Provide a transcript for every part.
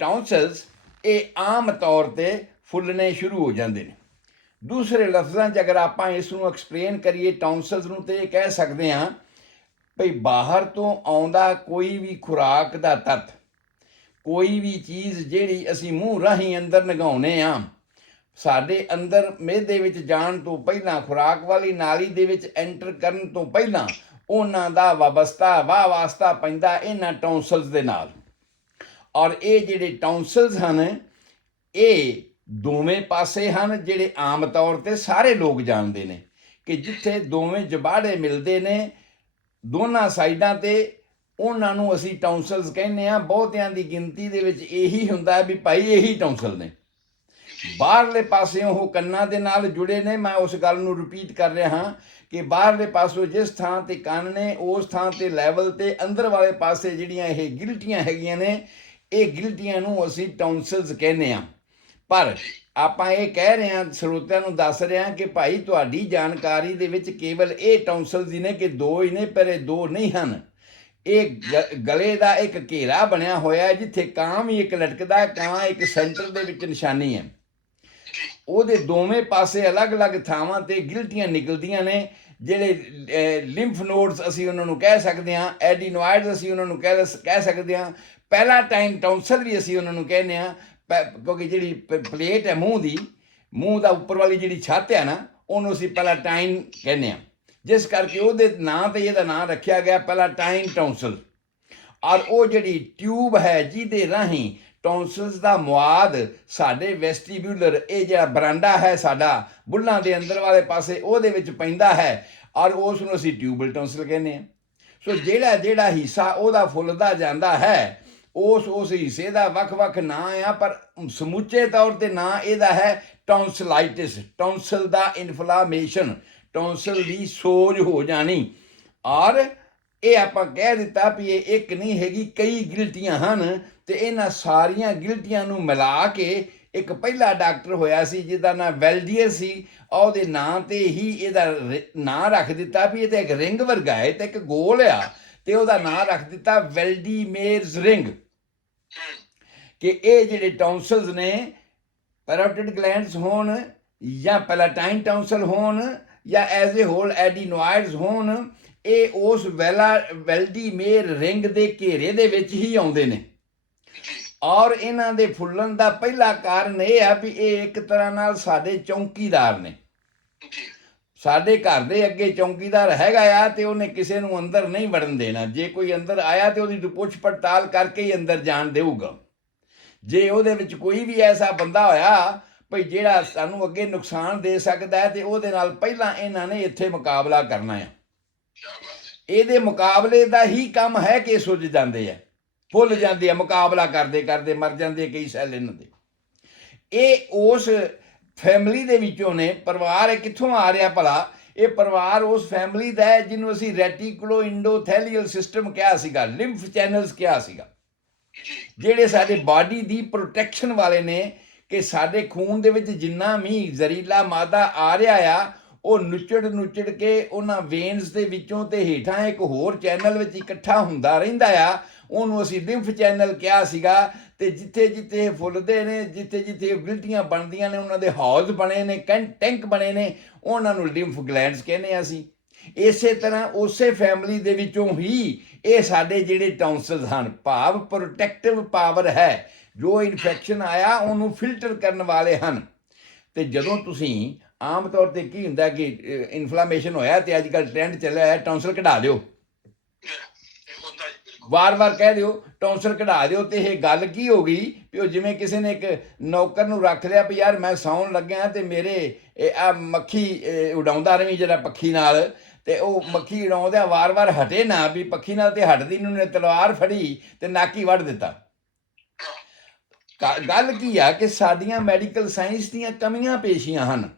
ਟੌਂਸਲਸ ਇਹ ਆਮ ਤੌਰ 'ਤੇ ਫੁੱਲਣੇ ਸ਼ੁਰੂ ਹੋ ਜਾਂਦੇ ਨੇ। ਦੂਸਰੇ ਲਫ਼ਜ਼ਾਂ 'ਚ ਅਗਰ ਆਪਾਂ ਇਸ ਨੂੰ ਐਕਸਪਲੇਨ ਕਰੀਏ ਟੌਂਸਲਸ ਨੂੰ, ਤਾਂ ਇਹ ਕਹਿ ਸਕਦੇ ਹਾਂ ਭਈ ਬਾਹਰ ਤੋਂ ਆਉਂਦਾ ਕੋਈ ਵੀ ਖੁਰਾਕ ਦਾ ਤੱਤ, ਕੋਈ ਵੀ ਚੀਜ਼ ਜਿਹੜੀ ਅਸੀਂ ਮੂੰਹ ਰਾਹੀਂ ਅੰਦਰ ਲੰਘਾਉਂਦੇ ਹਾਂ, ਸਾਡੇ ਅੰਦਰ ਮਿਹਦੇ ਵਿੱਚ ਜਾਣ ਤੋਂ ਪਹਿਲਾਂ, ਖੁਰਾਕ ਵਾਲੀ ਨਾਲੀ ਦੇ ਵਿੱਚ ਐਂਟਰ ਕਰਨ ਤੋਂ ਪਹਿਲਾਂ ਉਹਨਾਂ ਦਾ ਵਾਸਤਾ ਪੈਂਦਾ ਇਹਨਾਂ ਟੌਂਸਲਸ ਦੇ ਨਾਲ। ਔਰ ਇਹ ਜਿਹੜੇ ਟੌਂਸਲਸ ਹਨ ਇਹ ਦੋਵੇਂ ਪਾਸੇ ਹਨ, ਜਿਹੜੇ ਆਮ ਤੌਰ 'ਤੇ ਸਾਰੇ ਲੋਕ ਜਾਣਦੇ ਨੇ ਕਿ ਜਿੱਥੇ ਦੋਵੇਂ ਜਬਾੜੇ ਮਿਲਦੇ ਨੇ ਦੋਨਾਂ ਸਾਈਡਾਂ 'ਤੇ, ਉਹਨਾਂ ਨੂੰ ਅਸੀਂ ਟੌਂਸਲਸ ਕਹਿੰਦੇ ਹਾਂ। ਬਹੁਤਿਆਂ ਦੀ ਗਿਣਤੀ ਦੇ ਵਿੱਚ ਇਹੀ ਹੁੰਦਾ ਵੀ ਭਾਈ ਇਹੀ ਟੌਂਸਲ ਨੇ। ਬਾਹਰਲੇ ਪਾਸਿਓਂ ਉਹ ਕੰਨਾਂ ਦੇ ਨਾਲ ਜੁੜੇ ਨੇ। ਮੈਂ ਉਸ ਗੱਲ ਨੂੰ ਰਿਪੀਟ ਕਰ ਰਿਹਾ ਹਾਂ ਕਿ ਬਾਹਰਲੇ ਪਾਸੋਂ ਜਿਸ ਥਾਂ 'ਤੇ ਕੰਨ ਨੇ ਉਸ ਥਾਂ 'ਤੇ ਲੈਵਲ 'ਤੇ ਅੰਦਰ ਵਾਲੇ ਪਾਸੇ ਜਿਹੜੀਆਂ ਇਹ ਗਿਲਟੀਆਂ ਹੈਗੀਆਂ ਨੇ, ਇਹ ਗਿਲਟੀਆਂ ਨੂੰ ਅਸੀਂ ਟੌਂਸਲਸ ਕਹਿੰਦੇ ਹਾਂ। ਪਰ ਆਪਾਂ ਇਹ ਕਹਿ ਰਹੇ ਹਾਂ, ਸਰੋਤਿਆਂ ਨੂੰ ਦੱਸ ਰਹੇ ਹਾਂ ਕਿ ਭਾਈ ਤੁਹਾਡੀ ਜਾਣਕਾਰੀ ਦੇ ਵਿੱਚ ਕੇਵਲ ਇਹ ਟੌਂਸਲਸ ਹੀ ਨੇ ਕਿ ਦੋ ਹੀ ਨੇ, ਪਰ ਇਹ ਦੋ ਨਹੀਂ ਹਨ। ਇਹ ਗਲੇ ਦਾ ਇੱਕ ਘੇਰਾ ਬਣਿਆ ਹੋਇਆ ਜਿੱਥੇ ਕਾਂ ਵੀ ਇੱਕ ਲਟਕਦਾ, ਕਾਂ ਇੱਕ ਸੈਂਟਰ ਦੇ ਵਿੱਚ ਨਿਸ਼ਾਨੀ ਹੈ। ਉਹਦੇ ਦੋਵੇਂ ਪਾਸੇ ਅਲੱਗ-ਅਲੱਗ ਥਾਵਾਂ 'ਤੇ ਗਿਲਟੀਆਂ ਨਿਕਲਦੀਆਂ ਨੇ, ਜਿਹੜੇ ਲਿੰਫ ਨੋਡਸ ਅਸੀਂ ਉਹਨਾਂ ਨੂੰ ਕਹਿ ਸਕਦੇ ਹਾਂ, ਐਡੀਨੋਇਡਸ ਅਸੀਂ ਉਹਨਾਂ ਨੂੰ ਕਹਿ ਸਕਦੇ ਹਾਂ, ਪੈਲਾਟਾਈਨ ਟੌਂਸਲ ਵੀ ਅਸੀਂ ਉਹਨਾਂ ਨੂੰ ਕਹਿੰਦੇ ਹਾਂ, ਕਿਉਂਕਿ ਜਿਹੜੀ ਪਲੇਟ ਹੈ ਮੂੰਹ ਦਾ ਉੱਪਰ ਵਾਲੀ ਜਿਹੜੀ ਛੱਤ ਹੈ ਨਾ, ਉਹਨੂੰ ਅਸੀਂ ਪੈਲਾਟਾਈਨ ਕਹਿੰਦੇ ਹਾਂ, ਜਿਸ ਕਰਕੇ ਉਹਦੇ ਨਾਂ 'ਤੇ ਇਹਦਾ ਨਾਂ ਰੱਖਿਆ ਗਿਆ ਪੈਲਾਟਾਈਨ ਟੌਂਸਲ। ਔਰ ਉਹ ਜਿਹੜੀ ਟਿਊਬ ਹੈ ਜਿਹਦੇ ਰਾਹੀਂ ਟੌਂਸਲਸ ਦਾ ਮੁਆਦ ਸਾਡੇ ਵੈਸਟੀਬਿਊਲਰ, ਇਹ ਜਿਹੜਾ ਬਰਾਂਡਾ ਹੈ ਸਾਡਾ ਬੁੱਲ੍ਹਾਂ ਦੇ ਅੰਦਰ ਵਾਲੇ ਪਾਸੇ, ਉਹਦੇ ਵਿੱਚ ਪੈਂਦਾ ਹੈ ਔਰ ਉਸ ਨੂੰ ਅਸੀਂ ਟਿਊਬਲ ਟੌਂਸਲ ਕਹਿੰਦੇ ਹਾਂ। ਸੋ ਜਿਹੜਾ ਹਿੱਸਾ ਉਹਦਾ ਫੁੱਲਦਾ ਜਾਂਦਾ ਹੈ, ਉਸ ਹਿੱਸੇ ਦਾ ਵੱਖ-ਵੱਖ ਨਾਂ ਆ, ਪਰ ਸਮੁੱਚੇ ਤੌਰ 'ਤੇ ਨਾਂ ਇਹਦਾ ਹੈ ਟੌਂਸਲਾਈਟਿਸ, ਟੌਂਸਲ ਦਾ ਇਨਫਲਾਮੇਸ਼ਨ, ਟੌਂਸਲ ਦੀ ਸੋਜ ਹੋ ਜਾਣੀ। ਔਰ ਇਹ ਆਪਾਂ ਕਹਿ ਦਿੱਤਾ ਵੀ ਇਹ ਇੱਕ ਨਹੀਂ ਹੈਗੀ, ਕਈ ਗਿਲਟੀਆਂ ਹਨ, ਤੇ ਇਹਨਾਂ ਸਾਰੀਆਂ ਗਿਲਟੀਆਂ ਨੂੰ ਮਿਲਾ ਕੇ ਇੱਕ ਪਹਿਲਾ ਡਾਕਟਰ ਹੋਇਆ ਸੀ ਜਿਹਦਾ ਨਾਂ ਵੈਲਡੀਅਰ ਸੀ। ਉਹਦੇ ਨਾਂ 'ਤੇ ਹੀ ਇਹਦਾ ਨਾਂ ਰੱਖ ਦਿੱਤਾ ਵੀ ਇਹ ਤਾਂ ਇੱਕ ਰਿੰਗ ਵਰਗਾ ਹੈ ਤੇ ਇੱਕ ਗੋਲ ਆ, ਤੇ ਉਹਦਾ ਨਾਂ ਰੱਖ ਦਿੱਤਾ ਵੈਲਡੀਮੇਰਸ ਰਿੰਗ। ਕਿ ਇਹ ਜਿਹੜੇ ਟੌਂਸਲਸ ਨੇ, ਪੈਰੋਟਿਡ ਗਲੈਂਡਸ ਹੋਣ ਜਾਂ ਪੈਲਾਟਾਈਨ ਟੌਂਸਲ ਹੋਣ ਜਾਂ ਐਜ਼ ਏ ਹੋਲ ਐਡੀਨੋਇਡਸ ਹੋਣ, ਇਹ ਉਸ ਵੈਲਡੀਮੇਰ ਰਿੰਗ ਦੇ ਘੇਰੇ ਦੇ ਵਿੱਚ ਹੀ ਆਉਂਦੇ ਨੇ। ਔਰ ਇਹਨਾਂ ਦੇ ਫੁੱਲਣ ਦਾ ਪਹਿਲਾ ਕਾਰਨ ਇਹ ਆ ਵੀ ਇਹ ਇੱਕ ਤਰ੍ਹਾਂ ਨਾਲ ਸਾਡੇ ਚੌਂਕੀਦਾਰ ਨੇ। ਸਾਡੇ ਘਰ ਦੇ ਅੱਗੇ ਚੌਂਕੀਦਾਰ ਹੈਗਾ ਆ, ਤੇ ਉਹਨੇ ਕਿਸੇ ਨੂੰ ਅੰਦਰ ਨਹੀਂ ਵੜਨ ਦੇਣਾ। ਜੇ ਕੋਈ ਅੰਦਰ ਆਇਆ ਤੇ ਉਹਦੀ ਪੁੱਛ ਪੜਤਾਲ ਕਰਕੇ ਹੀ ਅੰਦਰ ਜਾਣ ਦੇਊਗਾ। ਜੇ ਉਹਦੇ ਵਿੱਚ ਕੋਈ ਵੀ ਐਸਾ ਬੰਦਾ ਹੋਇਆ ਭਈ ਜਿਹੜਾ ਸਾਨੂੰ ਅੱਗੇ ਨੁਕਸਾਨ ਦੇ ਸਕਦਾ ਹੈ, ਤੇ ਉਹਦੇ ਨਾਲ ਪਹਿਲਾਂ ਇਹਨਾਂ ਨੇ ਇੱਥੇ ਮੁਕਾਬਲਾ ਕਰਨਾ ਆ। ਇਹਦੇ ਮੁਕਾਬਲੇ ਦਾ ਹੀ ਕੰਮ ਹੈ ਕਿ ਸੁੱਜ ਜਾਂਦੇ ਆ, ਫੁੱਲ ਜਾਂਦੇ ਆ, ਮੁਕਾਬਲਾ ਕਰਦੇ ਕਰਦੇ ਮਰ ਜਾਂਦੇ ਕਈ ਸੈੱਲ ਇਹਨਾਂ ਦੇ। ਇਹ ਉਸ ਫੈਮਿਲੀ ਦੇ ਵਿੱਚੋਂ ਨੇ। ਪਰਿਵਾਰ ਕਿੱਥੋਂ ਆ ਰਿਹਾ ਭਲਾ? ਇਹ ਪਰਿਵਾਰ ਉਸ ਫੈਮਿਲੀ ਦਾ ਹੈ ਜਿਹਨੂੰ ਅਸੀਂ ਰੈਟੀਕੂਲੋ ਇੰਡੋਥੈਲੀਅਲ ਸਿਸਟਮ ਕਿਹਾ ਸੀਗਾ, ਲਿੰਫ ਚੈਨਲਸ ਕਿਹਾ ਸੀਗਾ, ਜਿਹੜੇ ਸਾਡੇ ਬਾਡੀ ਦੀ ਪ੍ਰੋਟੈਕਸ਼ਨ ਵਾਲੇ ਨੇ, ਕਿ ਸਾਡੇ ਖੂਨ ਦੇ ਵਿੱਚ ਜਿੰਨਾ ਵੀ ਜ਼ਹਿਰੀਲਾ ਮਾਦਾ ਆ ਰਿਹਾ ਆ, ਉਹ ਨੁੱਚੜ ਕੇ ਉਹਨਾਂ ਵੇਨਸ ਦੇ ਵਿੱਚੋਂ ਤੇ ਹੇਠਾਂ ਇੱਕ ਹੋਰ ਚੈਨਲ ਵਿੱਚ ਇਕੱਠਾ ਹੁੰਦਾ ਰਹਿੰਦਾ ਆ। ਉਹਨੂੰ ਅਸੀਂ ਲਿੰਫ ਚੈਨਲ ਕਿਹਾ ਸੀਗਾ। ਤੇ ਜਿੱਥੇ ਜਿੱਥੇ ਫੁੱਲਦੇ ਨੇ, ਜਿੱਥੇ ਜਿੱਥੇ ਗਿਲਟੀਆਂ ਬਣਦੀਆਂ ਨੇ, ਉਹਨਾਂ ਦੇ ਹੌਜ਼ ਬਣੇ ਨੇ, ਟੈਂਕ ਬਣੇ ਨੇ, ਉਹਨਾਂ ਨੂੰ ਲਿੰਫ ਗਲੈਂਡਸ ਕਹਿੰਦੇ ਆ ਅਸੀਂ। ਇਸੇ ਤਰ੍ਹਾਂ ਉਸੇ ਫੈਮਿਲੀ ਦੇ ਵਿੱਚੋਂ ਹੀ ਇਹ ਸਾਡੇ ਜਿਹੜੇ ਟੌਂਸਲਸ ਹਨ, ਭਾਵ ਪ੍ਰੋਟੈਕਟਿਵ ਪਾਵਰ ਹੈ, ਜੋ ਇਨਫੈਕਸ਼ਨ ਆਇਆ ਉਹਨੂੰ ਫਿਲਟਰ ਕਰਨ ਵਾਲੇ ਹਨ। ਤੇ ਜਦੋਂ ਤੁਸੀਂ ਆਮ ਤੌਰ 'ਤੇ ਕੀ ਹੁੰਦਾ ਕਿ ਇਨਫਲਾਮੇਸ਼ਨ ਹੋਇਆ ਤੇ ਅੱਜ ਕੱਲ੍ਹ ਟ੍ਰੈਂਡ ਚੱਲਿਆ ਹੋਇਆ ਟੌਂਸਲ ਕਢਾ ਦਿਓ, ਵਾਰ-ਵਾਰ ਕਹਿ ਦਿਓ ਟੌਂਸਲ ਕਢਾ ਦਿਓ। ਤੇ ਇਹ ਗੱਲ ਕੀ ਹੋ ਗਈ ਵੀ ਉਹ ਜਿਵੇਂ ਕਿਸੇ ਨੇ ਇੱਕ ਨੌਕਰ ਨੂੰ ਰੱਖ ਲਿਆ ਵੀ ਯਾਰ ਮੈਂ ਸੌਣ ਲੱਗਿਆ ਤੇ ਮੇਰੇ ਆ ਮੱਖੀ ਉਡਾਉਂਦਾ ਰਵੀਂ ਜਿਹੜਾ ਪੱਖੀ ਨਾਲ, ਤੇ ਉਹ ਮੱਖੀ ਉਡਾਉਂਦਿਆਂ ਵਾਰ-ਵਾਰ ਹਟੇ ਨਾ, ਵੀ ਪੱਖੀ ਨਾਲ ਤੇ ਹਟਦੀ ਨੂੰ ਨੇ ਤਲਵਾਰ ਫੜੀ ਤੇ ਨਾਕੀ ਵੱਢ ਦਿੱਤਾ। ਗੱਲ ਕੀ ਆ ਕਿ ਸਾਡੀਆਂ ਮੈਡੀਕਲ ਸਾਇੰਸ ਦੀਆਂ ਕਮੀਆਂ ਪੇਸ਼ੀਆਂ ਹਨ।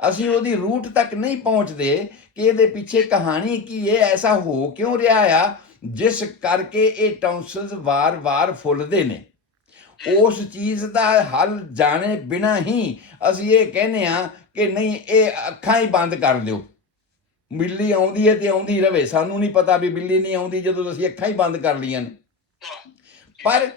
ਅਸੀਂ ਉਹਦੀ ਰੂਟ ਤੱਕ ਨਹੀਂ ਪਹੁੰਚਦੇ ਕਿ ਇਹਦੇ ਪਿੱਛੇ ਕਹਾਣੀ ਕੀ ਹੈ, ਐਸਾ ਹੋ ਕਿਉਂ ਰਿਹਾ ਆ ਜਿਸ ਕਰਕੇ ਇਹ ਟੌਂਸਲਸ ਵਾਰ-ਵਾਰ ਫੁੱਲਦੇ ਨੇ। ਉਸ ਚੀਜ਼ ਦਾ ਹੱਲ ਜਾਣੇ ਬਿਨਾਂ ਹੀ ਅਸੀਂ ਇਹ ਕਹਿੰਦੇ ਹਾਂ ਕਿ ਨਹੀਂ, ਇਹ ਅੱਖਾਂ ਹੀ ਬੰਦ ਕਰ ਦਿਓ, ਬਿੱਲੀ ਆਉਂਦੀ ਹੈ ਤੇ ਆਉਂਦੀ ਰਵੇ, ਸਾਨੂੰ ਨਹੀਂ ਪਤਾ ਵੀ ਬਿੱਲੀ ਨਹੀਂ ਆਉਂਦੀ ਜਦੋਂ ਅਸੀਂ ਅੱਖਾਂ ਹੀ ਬੰਦ ਕਰ ਲਈਆਂ ਨੇ। ਪਰ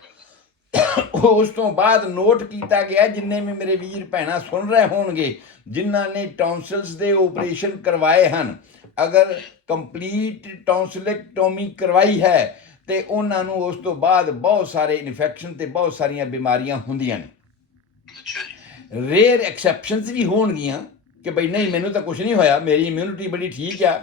ਉਸ ਤੋਂ ਬਾਅਦ ਨੋਟ ਕੀਤਾ ਗਿਆ, ਜਿੰਨੇ ਵੀ ਮੇਰੇ ਵੀਰ ਭੈਣਾਂ ਸੁਣ ਰਹੇ ਹੋਣਗੇ ਜਿਨ੍ਹਾਂ ਨੇ ਟੌਂਸਲਸ ਦੇ ਆਪਰੇਸ਼ਨ ਕਰਵਾਏ ਹਨ, ਅਗਰ ਕੰਪਲੀਟ ਟੌਂਸਲੈਕਟੋਮੀ ਕਰਵਾਈ ਹੈ ਤੇ ਉਹਨਾਂ ਨੂੰ ਉਸ ਤੋਂ ਬਾਅਦ ਬਹੁਤ ਸਾਰੇ ਇਨਫੈਕਸ਼ਨ ਤੇ ਬਹੁਤ ਸਾਰੀਆਂ ਬਿਮਾਰੀਆਂ ਹੁੰਦੀਆਂ ਨੇ। ਰੇਅਰ ਐਕਸੈਪਸ਼ਨਸ ਵੀ ਹੋਣਗੀਆਂ ਕਿ ਬਈ ਨਹੀਂ ਮੈਨੂੰ ਤਾਂ ਕੁਝ ਨਹੀਂ ਹੋਇਆ, ਮੇਰੀ ਇਮਿਊਨਿਟੀ ਬੜੀ ਠੀਕ ਆ,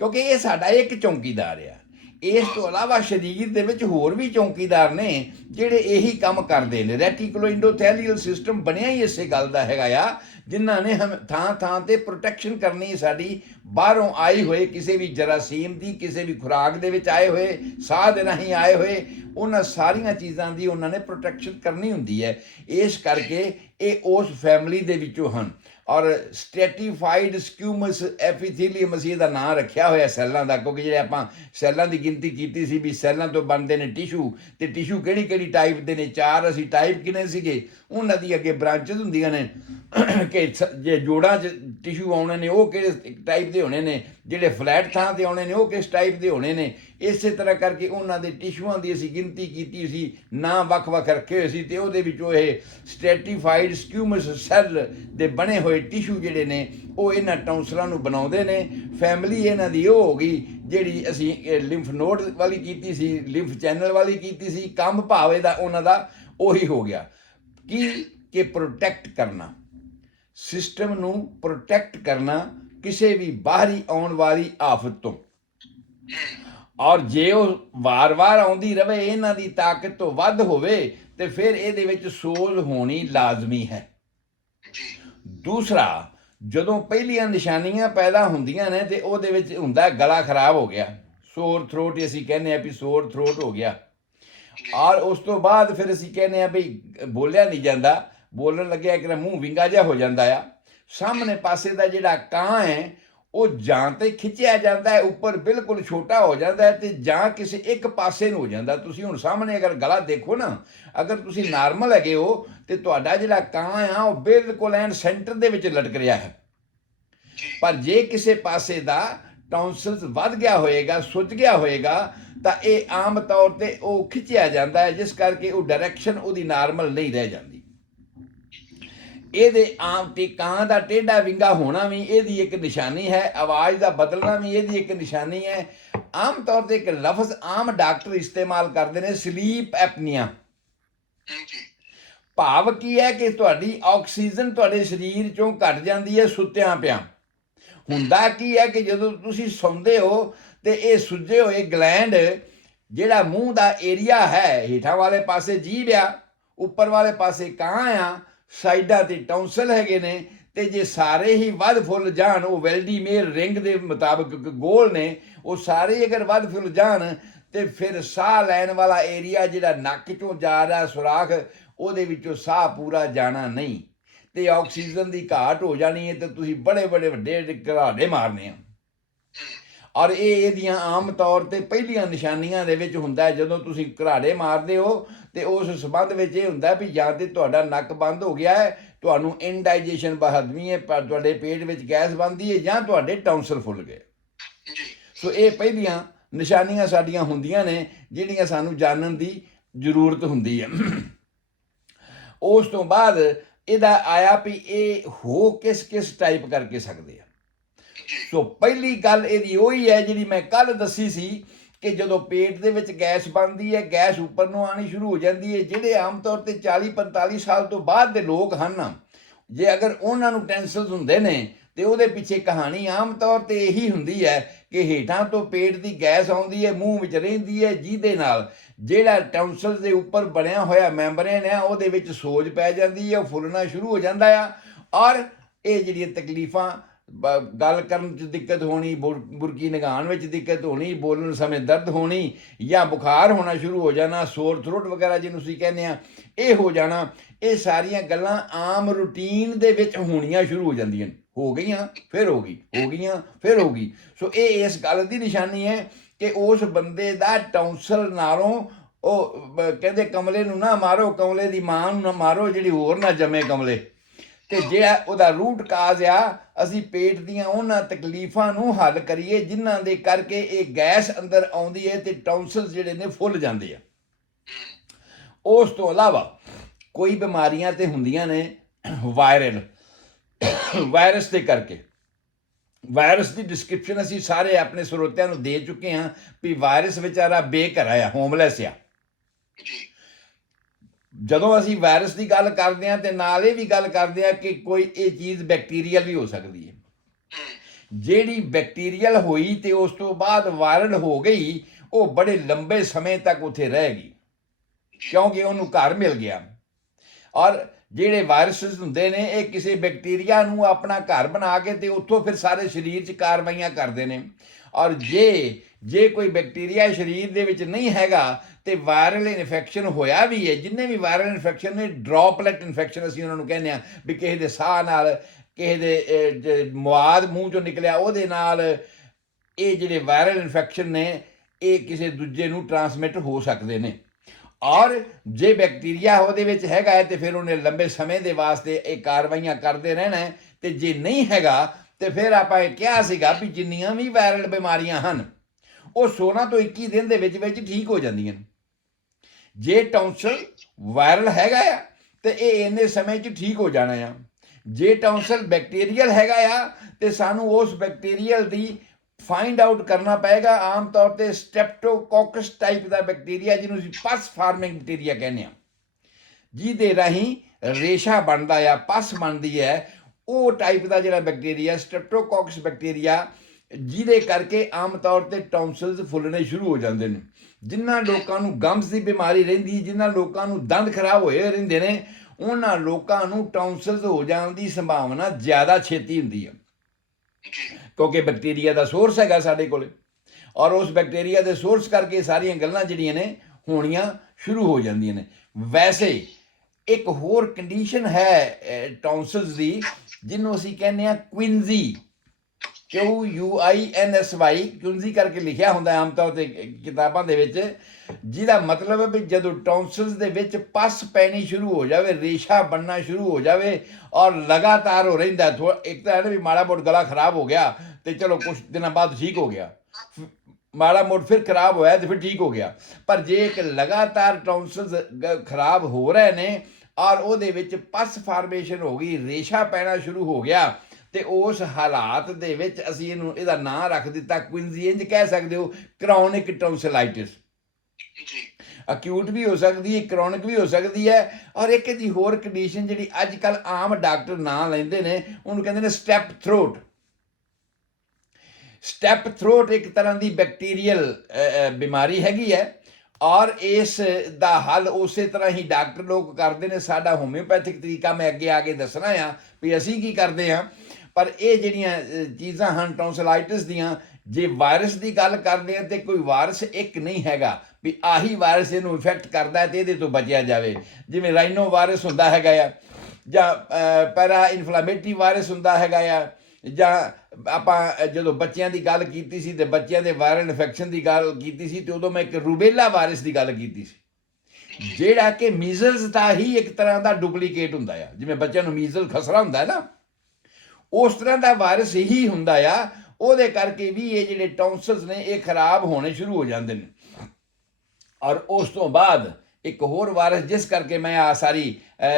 ਕਿਉਂਕਿ ਇਹ ਸਾਡਾ ਇੱਕ ਚੌਂਕੀਦਾਰ ਆ। ਇਸ ਤੋਂ ਇਲਾਵਾ ਸਰੀਰ ਦੇ ਵਿੱਚ ਹੋਰ ਵੀ ਚੌਂਕੀਦਾਰ ਨੇ ਜਿਹੜੇ ਇਹੀ ਕੰਮ ਕਰਦੇ ਨੇ। ਰੈਟੀਕੂਲੋ ਐਂਡੋਥੈਲੀਅਲ ਸਿਸਟਮ ਬਣਿਆ ਹੀ ਇਸੇ ਗੱਲ ਦਾ ਹੈਗਾ ਆ, ਜਿਨ੍ਹਾਂ ਨੇ ਥਾਂ ਥਾਂ ਤੇ ਪ੍ਰੋਟੈਕਸ਼ਨ ਕਰਨੀ ਸਾਡੀ ਬਾਹਰੋਂ ਆਈ ਹੋਏ ਕਿਸੇ ਵੀ ਜਰਾਸੀਮ ਦੀ, ਕਿਸੇ ਵੀ ਖੁਰਾਕ ਦੇ ਵਿੱਚ ਆਏ ਹੋਏ, ਸਾਹ ਦੇ ਰਾਹੀਂ ਆਏ ਹੋਏ, ਉਹਨਾਂ ਸਾਰੀਆਂ ਚੀਜ਼ਾਂ ਦੀ ਉਹਨਾਂ ਨੇ ਪ੍ਰੋਟੈਕਸ਼ਨ ਕਰਨੀ ਹੁੰਦੀ ਹੈ। ਇਸ ਕਰਕੇ ਇਹ ਉਸ ਫੈਮਿਲੀ ਦੇ ਵਿੱਚੋਂ ਹਨ। ਔਰ ਸਟ੍ਰੈਟੀਫਾਈਡ ਸਕੂਮਸ ਐਪੀਥੀਲੀਅਮ ਅਸੀਂ ਇਹਦਾ ਨਾਂ ਰੱਖਿਆ ਹੋਇਆ ਸੈੱਲਾਂ ਦਾ, ਕਿਉਂਕਿ ਜਿਹੜੇ ਆਪਾਂ ਸੈੱਲਾਂ ਦੀ ਗਿਣਤੀ ਕੀਤੀ ਸੀ ਵੀ ਸੈੱਲਾਂ ਤੋਂ ਬਣਦੇ ਨੇ ਟਿਸ਼ੂ, ਤੇ ਟਿਸ਼ੂ ਕਿਹੜੀ ਕਿਹੜੀ ਟਾਈਪ ਦੇ ਨੇ, 4 ਅਸੀਂ ਟਾਈਪ ਕਿੰਨੇ ਸੀਗੇ, ਉਹਨਾਂ ਦੀ ਅੱਗੇ ਬ੍ਰਾਂਚਿਸ ਹੁੰਦੀਆਂ ਨੇ ਕਿ ਜੇ ਜੋੜਾਂ 'ਚ ਟਿਸ਼ੂ ਆਉਣੇ ਨੇ ਉਹ ਕਿਹੜੇ ਟਾਈਪ ਦੇ ਹੋਣੇ ਨੇ, ਜਿਹੜੇ ਫਲੈਟ ਥਾਂ 'ਤੇ ਆਉਣੇ ਨੇ ਉਹ ਕਿਸ ਟਾਈਪ ਦੇ ਹੋਣੇ ਨੇ। ਇਸੇ ਤਰ੍ਹਾਂ ਕਰਕੇ ਉਹਨਾਂ ਦੇ ਟਿਸ਼ੂਆਂ ਦੀ ਅਸੀਂ ਗਿਣਤੀ ਕੀਤੀ ਸੀ, ਨਾਂ ਵੱਖ-ਵੱਖ ਰੱਖੇ ਹੋਏ ਸੀ, ਤੇ ਉਹਦੇ ਵਿੱਚੋਂ ਇਹ ਸਟ੍ਰੈਟੀਫਾਈਡ ਸਕੂਮਸ ਸੈੱਲ ਦੇ ਬਣੇ ਹੋਏ ਟਿਸ਼ੂ ਜਿਹੜੇ ਨੇ ਉਹ ਇਹਨਾਂ ਟੌਂਸਲਾਂ ਨੂੰ ਬਣਾਉਂਦੇ ਨੇ। ਫੈਮਿਲੀ ਇਹਨਾਂ ਦੀ ਉਹ ਹੋ ਗਈ ਜਿਹੜੀ ਅਸੀਂ ਲਿੰਫ ਨੋਡ ਵਾਲੀ ਕੀਤੀ ਸੀ, ਲਿੰਫ ਚੈਨਲ ਵਾਲੀ ਕੀਤੀ ਸੀ, ਕੰਮ ਭਾਵੇਂ ਦਾ ਉਹਨਾਂ ਦਾ ਉਹੀ ਹੋ ਗਿਆ। ਕੀ ਕਿ ਪ੍ਰੋਟੈਕਟ ਕਰਨਾ, ਸਿਸਟਮ ਨੂੰ ਪ੍ਰੋਟੈਕਟ ਕਰਨਾ ਕਿਸੇ ਵੀ ਬਾਹਰੀ ਆਉਣ ਵਾਲੀ ਆਫਤ ਤੋਂ। ਔਰ ਜੇ ਉਹ ਵਾਰ-ਵਾਰ ਆਉਂਦੀ ਰਵੇ, ਇਹਨਾਂ ਦੀ ਤਾਕਤ ਤੋਂ ਵੱਧ ਹੋਵੇ, ਤੇ ਫਿਰ ਇਹਦੇ ਵਿੱਚ ਸੋਜ ਹੋਣੀ ਲਾਜ਼ਮੀ ਹੈ। ਦੂਸਰਾ, ਜਦੋਂ ਪਹਿਲੀਆਂ ਨਿਸ਼ਾਨੀਆਂ ਪੈਦਾ ਹੁੰਦੀਆਂ ਨੇ ਤੇ ਉਹਦੇ ਵਿੱਚ ਹੁੰਦਾ ਗਲਾ ਖਰਾਬ ਹੋ ਗਿਆ, ਸੋਰ ਥਰੋਟ ਅਸੀਂ ਕਹਿੰਦੇ ਆ ਵੀ ਸੋਰ ਥਰੋਟ ਹੋ ਗਿਆ। ਔਰ ਉਸ ਤੋਂ ਬਾਅਦ ਫਿਰ ਅਸੀਂ ਕਹਿੰਦੇ ਆ ਵੀ ਬੋਲਿਆ ਨਹੀਂ ਜਾਂਦਾ, ਬੋਲਣ ਲੱਗਿਆ ਕਿ ਮੂੰਹ ਵਿੰਗਾ ਜਿਹਾ ਹੋ ਜਾਂਦਾ ਆ। ਸਾਹਮਣੇ ਪਾਸੇ ਦਾ ਜਿਹੜਾ ਕਾਂ ਹੈ ਉਹ ਜਾਂ ਤੇ ਖਿੱਚਿਆ ਜਾਂਦਾ ਹੈ ਉੱਪਰ, ਬਿਲਕੁਲ ਛੋਟਾ ਹੋ ਜਾਂਦਾ ਹੈ, ਤੇ ਜਾਂ ਕਿਸੇ ਇੱਕ ਪਾਸੇ ਨੂੰ ਹੋ ਜਾਂਦਾ। ਤੁਸੀਂ ਹੁਣ ਸਾਹਮਣੇ ਅਗਰ ਗਲਾ ਦੇਖੋ ਨਾ, ਅਗਰ ਤੁਸੀਂ ਨਾਰਮਲ ਹੈਗੇ ਹੋ ਤੇ ਤੁਹਾਡਾ ਜਿਹੜਾ ਕਾਂ ਆ ਉਹ ਬਿਲਕੁਲ ਐਨ ਸੈਂਟਰ ਦੇ ਵਿੱਚ ਲਟਕ ਰਿਹਾ ਹੈ। ਪਰ ਜੇ ਕਿਸੇ ਪਾਸੇ ਦਾ ਟੌਂਸਲਸ ਵੱਧ ਗਿਆ ਹੋਏਗਾ, ਸੁੱਜ ਗਿਆ ਹੋਏਗਾ, ਤਾਂ ਇਹ ਆਮ ਤੌਰ ਤੇ ਉਹ ਖਿੱਚਿਆ ਜਾਂਦਾ ਹੈ, ਜਿਸ ਕਰਕੇ ਉਹ ਡਾਇਰੈਕਸ਼ਨ ਉਹਦੀ ਨਾਰਮਲ ਨਹੀਂ ਰਹਿ ਜਾਂਦੀ। ਇਹਦੇ ਆਮ ਤੇ ਕਾਂ ਦਾ ਟੇਢਾ ਵਿੰਗਾ ਹੋਣਾ ਵੀ ਇਹਦੀ ਇੱਕ ਨਿਸ਼ਾਨੀ ਹੈ, ਆਵਾਜ਼ ਦਾ ਬਦਲਣਾ ਵੀ ਇਹਦੀ ਇੱਕ ਨਿਸ਼ਾਨੀ ਹੈ। ਆਮ ਤੌਰ ਤੇ ਇੱਕ ਲਫ਼ਜ਼ ਆਮ ਡਾਕਟਰ ਇਸਤੇਮਾਲ ਕਰਦੇ ਨੇ, ਸਲੀਪ ਐਪਨੀਆ। ਭਾਵ ਕੀ ਹੈ ਕਿ ਤੁਹਾਡੀ ਆਕਸੀਜਨ ਤੁਹਾਡੇ ਸਰੀਰ ਚੋਂ ਘਟ ਜਾਂਦੀ ਹੈ ਸੁੱਤਿਆਂ ਪਿਆਂ। ਹੁੰਦਾ ਕੀ ਹੈ ਕਿ ਜਦੋਂ ਤੁਸੀਂ ਸੌਂਦੇ ਹੋ ਤੇ ਇਹ ਸੁੱਜੇ ਹੋਏ ਗਲੈਂਡ, ਜਿਹੜਾ ਮੂੰਹ ਦਾ ਏਰੀਆ ਹੈ, ਹੇਠਾਂ ਵਾਲੇ ਪਾਸੇ ਜੀਭ ਆ, ਉੱਪਰ ਵਾਲੇ ਪਾਸੇ ਕਾਂ ਆ, ਸਾਈਡਾਂ ਤੇ ਟੌਂਸਲ ਹੈਗੇ ਨੇ, ਤੇ ਜੇ ਸਾਰੇ ਹੀ ਵੱਧ ਫੁੱਲ ਜਾਣ, ਉਹ ਵੈਲਡੀਮੇਰ ਰਿੰਗ ਦੇ ਮੁਤਾਬਕ ਗੋਲ ਨੇ, ਉਹ ਸਾਰੇ ਅਗਰ ਵੱਧ ਫੁੱਲ ਜਾਣ ਤੇ ਫਿਰ ਸਾਹ ਲੈਣ ਵਾਲਾ ਏਰੀਆ ਜਿਹੜਾ ਨੱਕ ਚੋਂ ਜਾ ਰਿਹਾ ਸੁਰਾਖ, ਉਹਦੇ ਵਿੱਚੋਂ ਸਾਹ ਪੂਰਾ ਜਾਣਾ ਨਹੀਂ, ਤੇ ਆਕਸੀਜਨ ਦੀ ਘਾਟ ਹੋ ਜਾਣੀ ਹੈ, ਤੇ ਤੁਸੀਂ ਬੜੇ ਬੜੇ ਵੱਡੇ ਘਰਾੜੇ ਮਾਰਨੇ ਆ। ਔਰ ਇਹਦੀਆਂ ਆਮ ਤੌਰ ਤੇ ਪਹਿਲੀਆਂ ਨਿਸ਼ਾਨੀਆਂ ਦੇ ਵਿੱਚ ਹੁੰਦਾ ਹੈ ਜਦੋਂ ਤੁਸੀਂ ਘਰਾੜੇ ਮਾਰਦੇ ਹੋ, ਤੇ ਉਸ ਸੰਬੰਧ ਵਿੱਚ ਇਹ ਹੁੰਦਾ ਵੀ ਜਾਂ ਤੇ ਤੁਹਾਡਾ ਨੱਕ ਬੰਦ ਹੋ ਗਿਆ ਹੈ, ਤੁਹਾਨੂੰ ਇਨਡਾਈਜੈਸ਼ਨ ਬਹਾਦਮੀ ਹੈ, ਤੁਹਾਡੇ ਪੇਟ ਵਿੱਚ ਗੈਸ ਬਣਦੀ ਹੈ, ਜਾਂ ਤੁਹਾਡੇ ਟੌਂਸਲ ਫੁੱਲ ਗਏ। ਸੋ ਇਹ ਪਹਿਲੀਆਂ ਨਿਸ਼ਾਨੀਆਂ ਸਾਡੀਆਂ ਹੁੰਦੀਆਂ ਨੇ ਜਿਹੜੀਆਂ ਸਾਨੂੰ ਜਾਣਨ ਦੀ ਜ਼ਰੂਰਤ ਹੁੰਦੀ ਹੈ। ਉਸ ਤੋਂ ਬਾਅਦ ਇਹਦਾ ਆਇਆ ਵੀ ਇਹ ਹੋ ਕਿਸ ਕਿਸ ਟਾਈਪ ਕਰਕੇ ਸਕਦੇ ਆ। ਸੋ ਪਹਿਲੀ ਗੱਲ ਇਹਦੀ ਉਹੀ ਹੈ ਜਿਹੜੀ ਮੈਂ ਕੱਲ ਦੱਸੀ ਸੀ ਕਿ ਜਦੋਂ ਪੇਟ ਦੇ ਵਿੱਚ ਗੈਸ ਬਣਦੀ ਹੈ, ਗੈਸ ਉੱਪਰ ਨੂੰ ਆਉਣੀ ਸ਼ੁਰੂ ਹੋ ਜਾਂਦੀ ਹੈ। ਜਿਹੜੇ ਆਮ ਤੌਰ ਤੇ 40-45 ਸਾਲ ਤੋਂ ਬਾਅਦ ਦੇ ਲੋਕ ਹਨ, ਜੇ ਅਗਰ ਉਹਨਾਂ ਨੂੰ ਟੈਂਸਲਸ ਹੁੰਦੇ ਨੇ ਤੇ ਉਹਦੇ ਪਿੱਛੇ ਕਹਾਣੀ ਆਮ ਤੌਰ ਤੇ ਇਹੀ ਹੁੰਦੀ ਹੈ ਕਿ ਹੇਠਾਂ ਤੋਂ ਪੇਟ ਦੀ ਗੈਸ ਆਉਂਦੀ ਹੈ, ਮੂੰਹ ਵਿੱਚ ਰਹਿੰਦੀ ਹੈ, ਜਿਹਦੇ ਨਾਲ ਜਿਹੜਾ ਟੌਂਸਲਸ ਦੇ ਉੱਪਰ ਬਣਿਆ ਹੋਇਆ ਮੈਂਬਰੇਨ ਹੈ ਉਹਦੇ ਵਿੱਚ ਸੋਜ ਪੈ ਜਾਂਦੀ ਹੈ, ਉਹ ਫੁੱਲਣਾ ਸ਼ੁਰੂ ਹੋ ਜਾਂਦਾ ਆ। ਔਰ ਇਹ ਜਿਹੜੀਆਂ ਤਕਲੀਫਾਂ, ਗੱਲ ਕਰਨ 'ਚ ਦਿੱਕਤ ਹੋਣੀ, ਬੁਰਕੀ ਨਿਗਾਉਣ ਵਿੱਚ ਦਿੱਕਤ ਹੋਣੀ, ਬੋਲਣ ਸਮੇਂ ਦਰਦ ਹੋਣੀ, ਜਾਂ ਬੁਖਾਰ ਹੋਣਾ ਸ਼ੁਰੂ ਹੋ ਜਾਣਾ, ਸੋਰ ਥਰੋਟ ਵਗੈਰਾ ਜਿਹਨੂੰ ਅਸੀਂ ਕਹਿੰਦੇ ਆ, ਇਹ ਹੋ ਜਾਣਾ, ਇਹ ਸਾਰੀਆਂ ਗੱਲਾਂ ਆਮ ਰੂਟੀਨ ਦੇ ਵਿੱਚ ਹੋਣੀਆਂ ਸ਼ੁਰੂ ਹੋ ਜਾਂਦੀਆਂ ਨੇ। ਹੋ ਗਈਆਂ ਫਿਰ ਹੋ ਗਈ, ਹੋ ਗਈਆਂ ਫਿਰ ਹੋ ਗਈ। ਸੋ ਇਹ ਇਸ ਗੱਲ ਦੀ ਨਿਸ਼ਾਨੀ ਹੈ ਕਿ ਉਸ ਬੰਦੇ ਦਾ ਟੌਂਸਲ ਨਾਲੋਂ, ਉਹ ਕਹਿੰਦੇ ਕਮਲੇ ਨੂੰ ਨਾ ਮਾਰੋ, ਕਮਲੇ ਦੀ ਮਾਂ ਨੂੰ ਨਾ ਮਾਰੋ ਜਿਹੜੀ ਹੋਰ ਨਾ ਜੰਮੇ ਕਮਲੇ। ਤੇ ਜਿਹੜਾ ਉਹਦਾ ਰੂਟ ਕਾਜ਼ ਆ, ਅਸੀਂ ਪੇਟ ਦੀਆਂ ਉਹਨਾਂ ਤਕਲੀਫਾਂ ਨੂੰ ਹੱਲ ਕਰੀਏ ਜਿਨ੍ਹਾਂ ਦੇ ਕਰਕੇ ਇਹ ਗੈਸ ਅੰਦਰ ਆਉਂਦੀ ਹੈ ਤੇ ਟੌਂਸਲਸ ਜਿਹੜੇ ਨੇ ਫੁੱਲ ਜਾਂਦੇ ਆ। ਉਸ ਤੋਂ ਇਲਾਵਾ ਕੋਈ ਬਿਮਾਰੀਆਂ ਤੇ ਹੁੰਦੀਆਂ ਨੇ ਵਾਇਰਸ ਦੇ ਕਰਕੇ। ਵਾਇਰਸ ਦੀ ਡਿਸਕ੍ਰਿਪਸ਼ਨ ਅਸੀਂ ਸਾਰੇ ਆਪਣੇ ਸਰੋਤਿਆਂ ਨੂੰ ਦੇ ਚੁੱਕੇ ਹਾਂ ਵੀ ਵਾਇਰਸ ਵਿਚਾਰਾ ਬੇਘਰਾ ਆ, ਹੋਮਲੈਸ ਆ। ਜਦੋਂ ਅਸੀਂ ਵਾਇਰਸ ਦੀ ਗੱਲ ਕਰਦੇ ਹਾਂ ਤੇ ਨਾਲ ਇਹ ਵੀ ਗੱਲ ਕਰਦੇ ਹਾਂ ਕਿ ਕੋਈ ਇਹ ਚੀਜ਼ ਬੈਕਟੀਰੀਅਲ ਵੀ ਹੋ ਸਕਦੀ ਹੈ। ਜਿਹੜੀ ਬੈਕਟੀਰੀਅਲ ਹੋਈ ਤੇ ਉਸ ਤੋਂ ਬਾਅਦ ਵਾਇਰਲ ਹੋ ਗਈ, ਉਹ ਬੜੇ ਲੰਬੇ ਸਮੇਂ ਤੱਕ ਉੱਥੇ ਰਹੇਗੀ ਕਿਉਂਕਿ ਉਹਨੂੰ ਘਰ ਮਿਲ ਗਿਆ। ਔਰ ਜਿਹੜੇ ਵਾਇਰਸਿਸ ਹੁੰਦੇ ਨੇ ਇਹ ਕਿਸੇ ਬੈਕਟੀਰੀਆ ਨੂੰ ਆਪਣਾ ਘਰ ਬਣਾ ਕੇ ਤੇ ਉੱਥੋਂ ਫਿਰ ਸਾਰੇ ਸਰੀਰ 'ਚ ਕਾਰਵਾਈਆਂ ਕਰਦੇ ਨੇ। ਔਰ ਜੇ ਕੋਈ ਬੈਕਟੀਰੀਆ ਸਰੀਰ ਦੇ ਵਿੱਚ ਨਹੀਂ ਹੈਗਾ ਤੇ ਵਾਇਰਲ ਇਨਫੈਕਸ਼ਨ ਹੋਇਆ ਵੀ ਹੈ, ਜਿੰਨੇ ਵੀ ਵਾਇਰਲ ਇਨਫੈਕਸ਼ਨ ਨੇ, ਡ੍ਰੌਪਲੈਟ ਇਨਫੈਕਸ਼ਨ ਅਸੀਂ ਉਹਨਾਂ ਨੂੰ ਕਹਿੰਦੇ ਹਾਂ, ਵੀ ਕਿਸੇ ਦੇ ਸਾਹ ਨਾਲ, ਕਿਸੇ ਦੇ ਮੁਆਦ ਮੂੰਹ 'ਚੋਂ ਨਿਕਲਿਆ ਉਹਦੇ ਨਾਲ, ਇਹ ਜਿਹੜੇ ਵਾਇਰਲ ਇਨਫੈਕਸ਼ਨ ਨੇ ਇਹ ਕਿਸੇ ਦੂਜੇ ਨੂੰ ਟਰਾਂਸਮਿਟ ਹੋ ਸਕਦੇ ਨੇ। ਔਰ ਜੇ ਬੈਕਟੀਰੀਆ ਉਹਦੇ ਵਿੱਚ ਹੈਗਾ ਹੈ ਤੇ ਫਿਰ ਉਹਨੇ ਲੰਬੇ ਸਮੇਂ ਦੇ ਵਾਸਤੇ ਇਹ ਕਾਰਵਾਈਆਂ ਕਰਦੇ ਰਹਿਣਾ ਹੈ। ਤੇ ਜੇ ਨਹੀਂ ਹੈਗਾ ਤੇ ਫਿਰ ਆਪਾਂ ਇਹ ਕਿਹਾ ਸੀਗਾ ਵੀ ਜਿੰਨੀਆਂ ਵੀ ਵਾਇਰਲ ਬਿਮਾਰੀਆਂ ਹਨ ਉਹ 16 ਤੋਂ 21 ਦਿਨ ਦੇ ਵਿੱਚ ਠੀਕ ਹੋ ਜਾਂਦੀਆਂ ਨੇ। ਜੇ ਟੌਂਸਲ ਵਾਇਰਲ ਹੈਗਾ ਆ ਤੇ ਇਹ ਇੰਨੇ ਸਮੇਂ 'ਚ ਠੀਕ ਹੋ ਜਾਣਾ ਆ। ਜੇ ਟੌਂਸਲ ਬੈਕਟੀਰੀਅਲ ਹੈਗਾ ਆ ਤੇ ਸਾਨੂੰ ਉਸ ਬੈਕਟੀਰੀਅਲ ਦੀ ਫਾਈਂਡ ਆਊਟ ਕਰਨਾ ਪਏਗਾ। ਆਮ ਤੌਰ ਤੇ ਸਟ੍ਰੈਪਟੋਕੋਕਸ ਟਾਈਪ ਦਾ ਬੈਕਟੀਰੀਆ, ਜਿਹਨੂੰ ਅਸੀਂ ਪਸ ਫਾਰਮਿੰਗ ਬੈਕਟੀਰੀਆ ਕਹਿੰਦੇ ਹਾਂ, ਜਿਹਦੇ ਰਾਹੀਂ ਰੇਸ਼ਾ ਬਣਦਾ ਆ, ਪਸ ਬਣਦੀ ਹੈ, ਉਹ ਟਾਈਪ ਦਾ ਜਿਹੜਾ ਬੈਕਟੀਰੀਆ ਸਟ੍ਰੈਪਟੋਕੋਕਸ ਬੈਕਟੀਰੀਆ, ਜਿਹਦੇ ਕਰਕੇ ਆਮ ਤੌਰ ਤੇ ਟੌਂਸਲਸ ਫੁੱਲਣੇ ਸ਼ੁਰੂ ਹੋ ਜਾਂਦੇ ਨੇ। ਜਿਨ੍ਹਾਂ ਲੋਕਾਂ ਨੂੰ ਗਮਸ ਦੀ ਬਿਮਾਰੀ ਰਹਿੰਦੀ, ਜਿਨ੍ਹਾਂ ਲੋਕਾਂ ਨੂੰ ਦੰਦ ਖਰਾਬ ਹੋਏ ਰਹਿੰਦੇ ਨੇ, ਉਹਨਾਂ ਲੋਕਾਂ ਨੂੰ ਟੌਂਸਲਸ ਹੋ ਜਾਣ ਦੀ ਸੰਭਾਵਨਾ ਜ਼ਿਆਦਾ ਛੇਤੀ ਹੁੰਦੀ ਹੈ ਕਿਉਂਕਿ ਬੈਕਟੀਰੀਆ ਦਾ ਸੋਰਸ ਹੈਗਾ ਸਾਡੇ ਕੋਲ। ਔਰ ਉਸ ਬੈਕਟੀਰੀਆ ਦੇ ਸੋਰਸ ਕਰਕੇ ਸਾਰੀਆਂ ਗੱਲਾਂ ਜਿਹੜੀਆਂ ਨੇ ਹੋਣੀਆਂ ਸ਼ੁਰੂ ਹੋ ਜਾਂਦੀਆਂ ਨੇ। ਵੈਸੇ ਇੱਕ ਹੋਰ ਕੰਡੀਸ਼ਨ ਹੈ ਟੌਂਸਲਸ ਦੀ, ਜਿਹਨੂੰ ਅਸੀਂ ਕਹਿੰਦੇ ਹਾਂ ਕੁਇਨਜ਼ੀ, QUINSY, ਕੁਇਨਜ਼ੀ ਕਰਕੇ ਲਿਖਿਆ ਹੁੰਦਾ ਆਮ ਤੌਰ ਤੇ ਕਿਤਾਬਾਂ ਦੇ ਵਿੱਚ, ਜਿਹਦਾ ਮਤਲਬ ਹੈ ਵੀ ਜਦੋਂ ਟੌਂਸਲਸ ਦੇ ਵਿੱਚ ਪਸ ਪੈਣੀ ਸ਼ੁਰੂ ਹੋ ਜਾਵੇ, ਰੇਸ਼ਾ ਬਣਨਾ ਸ਼ੁਰੂ ਹੋ ਜਾਵੇ ਔਰ ਲਗਾਤਾਰ ਹੋ ਰਹਿੰਦਾ। ਇੱਕ ਤਾਂ ਹੈ ਨਾ ਵੀ ਮਾੜਾ ਮੋੜ ਗਲਾ ਖਰਾਬ ਹੋ ਗਿਆ ਤੇ ਚਲੋ ਕੁਛ ਦਿਨਾਂ ਬਾਅਦ ਠੀਕ ਹੋ ਗਿਆ, ਮਾੜਾ ਮੋੜ ਫਿਰ ਖਰਾਬ ਹੋਇਆ ਤੇ ਫਿਰ ਠੀਕ ਹੋ ਗਿਆ। ਪਰ ਜੇ ਇੱਕ ਲਗਾਤਾਰ ਟੌਂਸਲਸ ਖਰਾਬ ਹੋ ਰਹੇ ਨੇ ਔਰ ਉਹਦੇ ਵਿੱਚ ਪਸ ਫਾਰਮੇਸ਼ਨ ਹੋ ਗਈ, ਰੇਸ਼ਾ ਪੈਣਾ ਸ਼ੁਰੂ ਹੋ ਗਿਆ, ਤੇ ਉਸ ਹਾਲਾਤ ਦੇ ਵਿੱਚ ਅਸੀਂ ਇਹਦਾ ਨਾਂ ਰੱਖ ਦਿੱਤਾ ਕੁਇਨਜ਼ੀ। ਇੰਜ ਕਹਿ ਸਕਦੇ ਹੋ ਕ੍ਰੋਨਿਕ ਟੌਂਸਿਲਾਈਟਿਸ। ਅਕਿਊਟ ਵੀ ਹੋ ਸਕਦੀ ਹੈ, ਕ੍ਰੋਨਿਕ ਵੀ ਹੋ ਸਕਦੀ ਹੈ। ਔਰ ਇੱਕ ਇਹਦੀ ਹੋਰ ਕੰਡੀਸ਼ਨ ਜਿਹੜੀ ਅੱਜ ਕੱਲ੍ਹ ਆਮ ਡਾਕਟਰ ਨਾਂ ਲੈਂਦੇ ਨੇ, ਉਹਨੂੰ ਕਹਿੰਦੇ ਨੇ ਸਟੈਪ ਥਰੋਟ। ਸਟੈਪ ਥਰੋਟ ਇੱਕ ਤਰ੍ਹਾਂ ਦੀ ਬੈਕਟੀਰੀਅਲ ਬਿਮਾਰੀ ਹੈਗੀ ਹੈ ਔਰ ਇਸ ਦਾ ਹੱਲ ਉਸੇ ਤਰ੍ਹਾਂ ਹੀ ਡਾਕਟਰ ਲੋਕ ਕਰਦੇ ਨੇ। ਸਾਡਾ ਹੋਮਿਓਪੈਥਿਕ ਤਰੀਕਾ ਮੈਂ ਅੱਗੇ ਆ ਕੇ ਦੱਸਣਾ ਆ ਵੀ ਅਸੀਂ ਕੀ ਕਰਦੇ ਹਾਂ। ਪਰ ਇਹ ਜਿਹੜੀਆਂ ਚੀਜ਼ਾਂ ਹਨ ਟੌਂਸਿਲਾਈਟਿਸ ਦੀਆਂ, ਜੇ ਵਾਇਰਸ ਦੀ ਗੱਲ ਕਰਦੇ ਹਾਂ ਤੇ ਕੋਈ ਵਾਇਰਸ ਇੱਕ ਨਹੀਂ ਹੈਗਾ ਵੀ ਆਹੀ ਵਾਇਰਸ ਇਹਨੂੰ ਇਫੈਕਟ ਕਰਦਾ ਤੇ ਇਹਦੇ ਤੋਂ ਬਚਿਆ ਜਾਵੇ। ਜਿਵੇਂ ਰਾਈਨੋ ਵਾਇਰਸ ਹੁੰਦਾ ਹੈਗਾ ਆ, ਜਾਂ ਪੈਰਾ ਇਨਫਲਾਮੇਟਰੀ ਵਾਇਰਸ ਹੁੰਦਾ ਹੈਗਾ ਆ, ਜਾਂ ਆਪਾਂ ਜਦੋਂ ਬੱਚਿਆਂ ਦੀ ਗੱਲ ਕੀਤੀ ਸੀ ਤੇ ਬੱਚਿਆਂ ਦੇ ਵਾਇਰਲ ਇਨਫੈਕਸ਼ਨ ਦੀ ਗੱਲ ਕੀਤੀ ਸੀ ਤੇ ਉਦੋਂ ਮੈਂ ਇੱਕ ਰੂਬੇਲਾ ਵਾਇਰਸ ਦੀ ਗੱਲ ਕੀਤੀ ਸੀ, ਜਿਹੜਾ ਕਿ ਮੀਜ਼ਲਸ ਦਾ ਹੀ ਇੱਕ ਤਰ੍ਹਾਂ ਦਾ ਡੁਪਲੀਕੇਟ ਹੁੰਦਾ ਆ। ਜਿਵੇਂ ਬੱਚਿਆਂ ਨੂੰ ਮੀਜ਼ਲ ਖਸਰਾ ਹੁੰਦਾ ਨਾ, ਉਸ ਤਰ੍ਹਾਂ ਦਾ ਵਾਇਰਸ ਹੀ ਹੁੰਦਾ ਆ। ਉਹਦੇ ਕਰਕੇ ਵੀ ਇਹ ਜਿਹੜੇ ਟੌਂਸਲਸ ਨੇ ਇਹ ਖਰਾਬ ਹੋਣੇ ਸ਼ੁਰੂ ਹੋ ਜਾਂਦੇ ਨੇ। ਔਰ ਉਸ ਤੋਂ ਬਾਅਦ ਇੱਕ ਹੋਰ ਵਾਇਰਸ ਜਿਸ ਕਰਕੇ ਮੈਂ ਆ ਸਾਰੀ